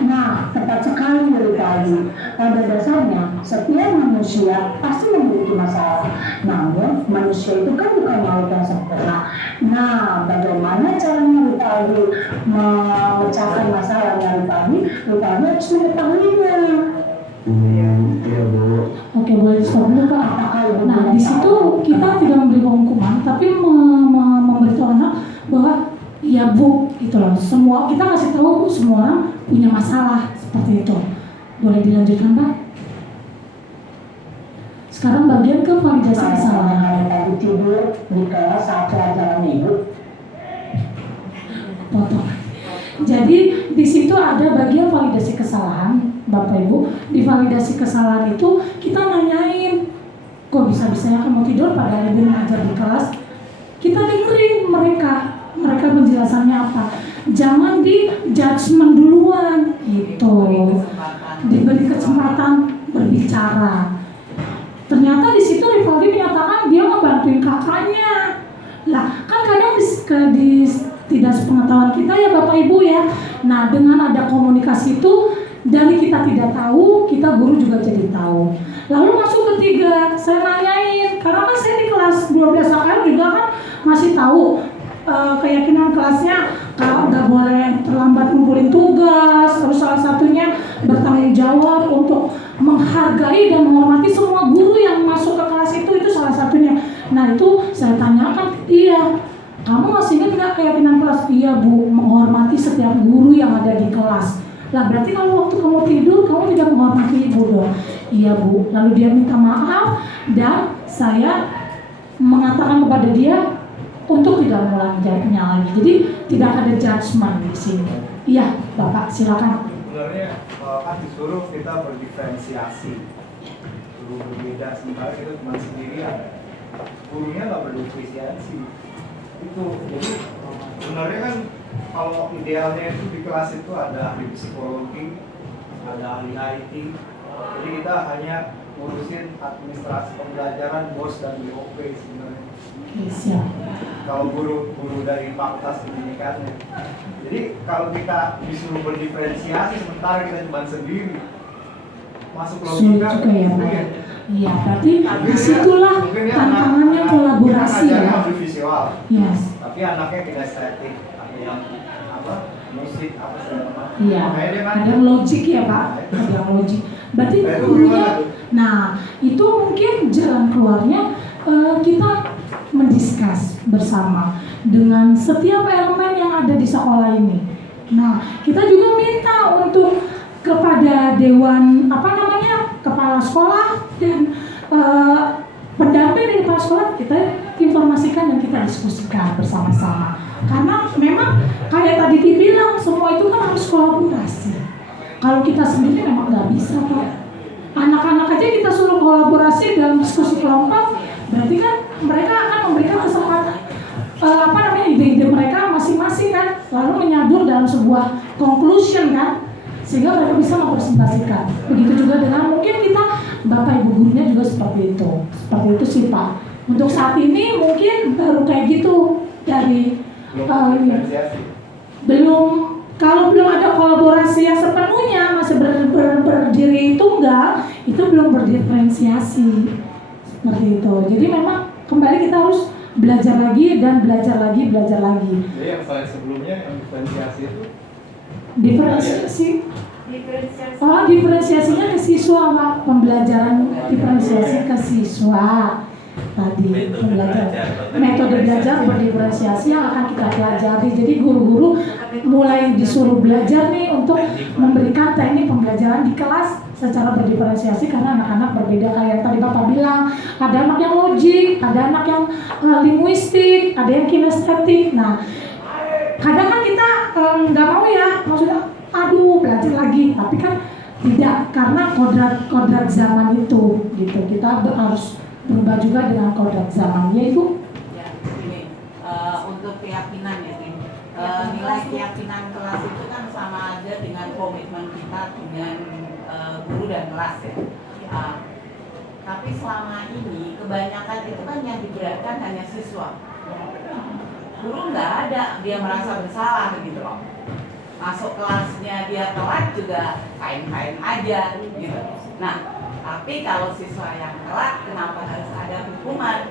Nah, tepat sekali Rivaldi. Pada dasarnya, setiap manusia pasti memiliki masalah. Namun, manusia itu kan bukan makhluk yang sempurna. Nah, bagaimana caranya Rivaldi memecahkan masalahnya Rivaldi? Rivaldi harus mengetahuinya. Iya Bu. Oke, boleh stop dulu Kak. Apakah Ibu Nah, tidak di situ tahu? kita tidak memberi hukuman, tapi memberitahu anak bahwa ya Bu, gitu loh. Semua kita kasih tahu semua orang punya masalah seperti itu. Boleh dilanjutkan Pak? Sekarang bagian ke validasi kesalahan. Saya tadi tidur di kelas saat pelajaran Ibu. Potong. Jadi di situ ada bagian validasi kesalahan, Bapak Ibu. Di validasi kesalahan itu kita nanyain, kok bisa-bisanya kamu tidur padahal ibu mengajar di kelas? Kita dengerin mereka penjelasannya apa. Jangan di judgement duluan, gitu. Diberi kesempatan berbicara. Ternyata di situ Rivaldi menyatakan dia ngebantuin kakaknya. Lah, kan kadang di tidak sepengetahuan kita ya Bapak Ibu ya. Nah, dengan ada komunikasi itu dari kita tidak tahu, kita guru juga jadi tahu. Lalu masuk ketiga, saya nanyain, karena kan saya di kelas 12 AKM juga kan masih tahu keyakinan kelasnya kalau nggak boleh terlambat ngumpulin tugas, terus salah satunya bertanggung jawab untuk menghargai dan menghormati semua guru yang masuk ke kelas itu salah satunya. Nah itu saya tanyakan ke dia, kamu masih ingat nggak keyakinan kelas? Iya Bu, menghormati setiap guru yang ada di kelas. Lah berarti kalau waktu kamu tidur kamu tidak menghormati ibu dong? Iya Bu. Lalu dia minta maaf dan saya mengatakan kepada dia untuk tidak mengulanginya lagi. Jadi tidak ada judgement di sini. Iya Bapak, silakan. Sebenarnya kan disuruh kita berdiferensiasi, suruh berbeda, sementara kita cuma sendirian. Gurunya nggak berdiferensiasi. Itu jadi sebenarnya kan kalau idealnya itu di kelas itu ada ahli psikologi, ada ahli IT. Jadi kita hanya ngurusin administrasi pembelajaran, bos dan BOP sebenarnya. Siap. Kalau guru dari fakultas pendidikannya. Jadi kalau kita disuruh berdiferensiasi sementara kita cuma sendiri, masuk Sulit logika juga ya Pak. sulit. Iya, berarti disitulah Mungkin dia tantangannya kolaborasi dia ya. audiovisual, Yes. tapi anaknya kinestetik, ada yang musik segala macam. Iya. Makanya dia kan Ada yang logik ya Pak, ada yang logik. Berarti Nah, itu gurunya, gimana tuh? nah itu mungkin jalan keluarnya kita mendiskus bersama dengan setiap elemen yang ada di sekolah ini. Nah kita juga minta untuk kepada dewan kepala sekolah dan pendamping dari kepala sekolah kita informasikan dan kita diskusikan bersama-sama. Karena memang kayak tadi dibilang semua itu kan harus kolaborasi. Kalau kita sendiri memang nggak bisa Pak. Anak-anak aja kita suruh kolaborasi dalam diskusi kelompok, berarti kan mereka akan memberikan kesempatan ide-ide mereka masing-masing kan, lalu menyadur dalam sebuah conclusion kan, sehingga mereka bisa mempresentasikan. Begitu juga dengan mungkin kita Bapak Ibu gurunya juga seperti itu sih Pak. Untuk saat ini mungkin baru kayak gitu dari kalau belum ada kolaborasi yang sepenuhnya masih berdiri tunggal, itu belum berdiferensiasi seperti itu. Jadi memang kembali kita harus belajar lagi dan belajar lagi. Jadi yang slide sebelumnya yang diferensiasi itu diferensiasinya ke siswa Pak. Pembelajaran diferensiasi ke siswa tadi, metode belajar berdiferensiasi yang akan kita pelajari. Jadi guru-guru mulai disuruh belajar nih untuk memberikan teknik pembelajaran di kelas secara berdiferensiasi karena anak-anak berbeda. Kayak tadi Bapak bilang, ada anak yang logik, ada anak yang linguistik, ada yang kinestetik. Nah kadang kan kita nggak mau ya, maksudnya aduh belajar lagi, tapi kan Tidak, karena kodrat zaman itu gitu. Kita harus berubah juga dengan kodrat zaman, ya Ibu. Ya, ini untuk keyakinan ya, Tim. Nilai keyakinan kelas itu kan sama aja dengan komitmen kita dengan guru dan kelas ya. Tapi selama ini kebanyakan itu kan yang diberatkan hanya siswa. Guru nggak ada, dia merasa bersalah gitu loh. Masuk kelasnya dia telat juga fine-fine aja gitu. Nah, tapi kalau siswa yang telat, kenapa harus ada hukuman?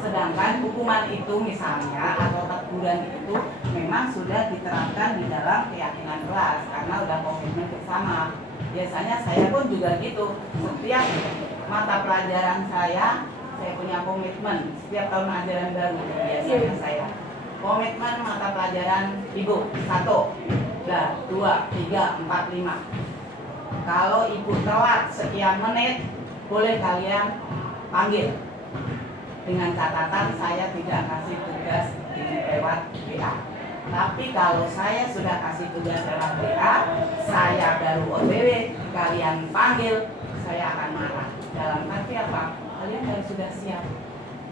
Sedangkan hukuman itu misalnya atau teguran itu memang sudah diterapkan di dalam keyakinan kelas karena udah komitmen bersama. Biasanya saya pun juga gitu. Setiap mata pelajaran saya punya komitmen setiap tahun ajaran baru biasanya saya. Komitmen mata pelajaran Ibu 1, 2, 3, 4, 5. Kalau Ibu telat sekian menit, boleh kalian panggil. Dengan catatan saya tidak kasih tugas lewat WA. Tapi kalau saya sudah kasih tugas lewat WA, saya baru OTW, kalian panggil, saya akan marah. Dalam arti apa? Kalian harus sudah siap.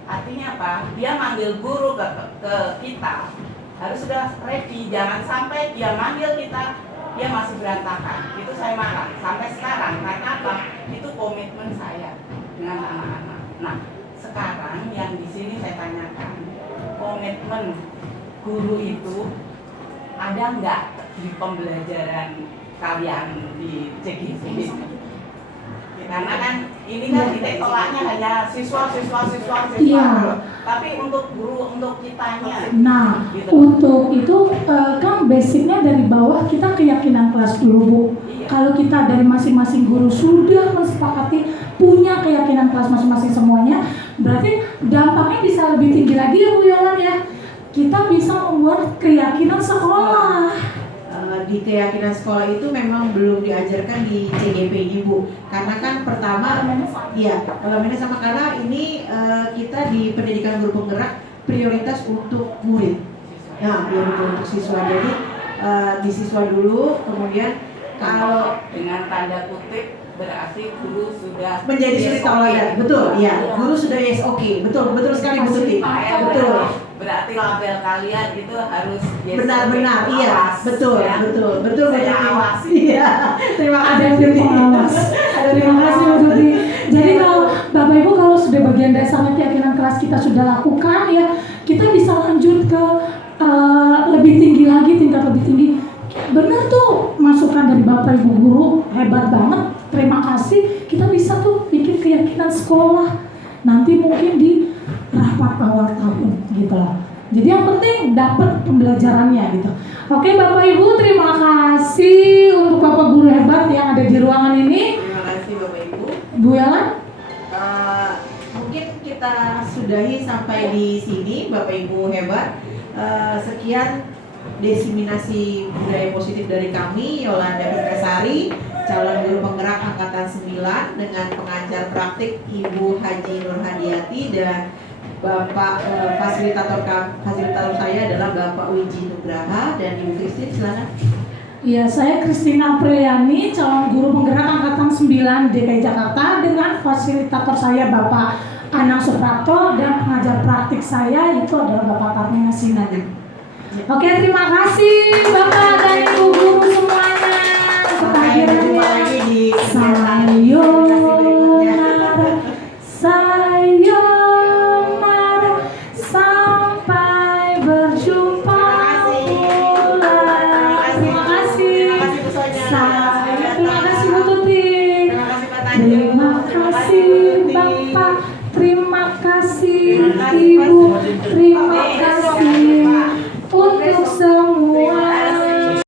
Artinya apa? Dia manggil guru ke kita harus sudah ready. Jangan sampai dia manggil kita dia masih berantakan. Itu saya marah sampai sekarang. Karena apa? Itu komitmen saya dengan anak-anak. Nah, sekarang yang di sini saya tanyakan, komitmen guru itu ada nggak di pembelajaran kalian di CGV? Karena kan ini kan titik tolaknya hanya siswa. Iya. Tapi untuk guru, untuk kitanya. Nah, gitu. untuk itu kan basicnya dari bawah kita keyakinan kelas dulu, Bu. Iya. Kalau kita dari masing-masing guru sudah mensepakati punya keyakinan kelas masing-masing semuanya, berarti dampaknya bisa lebih tinggi lagi ya Bu Yolan ya. Kita bisa membuat keyakinan sekolah. Di keyakinan sekolah itu memang belum diajarkan di CGP Ibu, karena kan pertama elemennya sama karena ini kita di pendidikan guru penggerak prioritas untuk murid, ya prioritas untuk siswa. Jadi di siswa dulu, kemudian kalau dengan tanda kutip berarti guru sudah menjadi suri tauladan, betul, ya guru sudah yes oke, betul sekali Bu Tuti, betul. Berarti label kalian itu harus yes, benar-benar okay, iya, awas, betul ya. betul Saya awasi. Iya, terima kasih Ada tim pengawas. Terima kasih Bu Tuti. Jadi kalau Bapak Ibu kalau sudah bagian dasarnya keyakinan kelas kita sudah lakukan ya, kita bisa lanjut ke lebih tinggi lagi, tingkat lebih tinggi. Benar tuh masukan dari Bapak Ibu guru, hebat banget. Terima kasih. Kita bisa tuh bikin keyakinan sekolah. Nanti mungkin di rapat awal tahun gitu lah. Jadi yang penting dapat pembelajarannya gitu. Oke Bapak Ibu, terima kasih untuk Bapak guru hebat yang ada di ruangan ini. Terima kasih Bapak Ibu. Bu Yolan? Mungkin kita sudahi sampai di sini Bapak Ibu hebat. Sekian desiminasi budaya positif dari kami, Yolanda Indresari, calon guru penggerak angkatan 9 dengan pengajar praktik Ibu Haji Nurhadiati dan Bapak fasilitator saya adalah Bapak Wiji Nugraha dan Ibu Kristin, silakan. Iya, saya Kristina Priyani, calon guru penggerak angkatan 9 DKI Jakarta dengan fasilitator saya Bapak Anang Suprapto dan pengajar praktik saya itu adalah Bapak Karmina Sinadi. Oke, terima kasih Bapak dan Ibu guru semuanya untuk kehadirannya. Sayonara, sampai berjumpa lagi. Terima kasih. Terima kasih Bu Tuti. Terima kasih Bapak. Terima kasih Ibu. Terima kasih untuk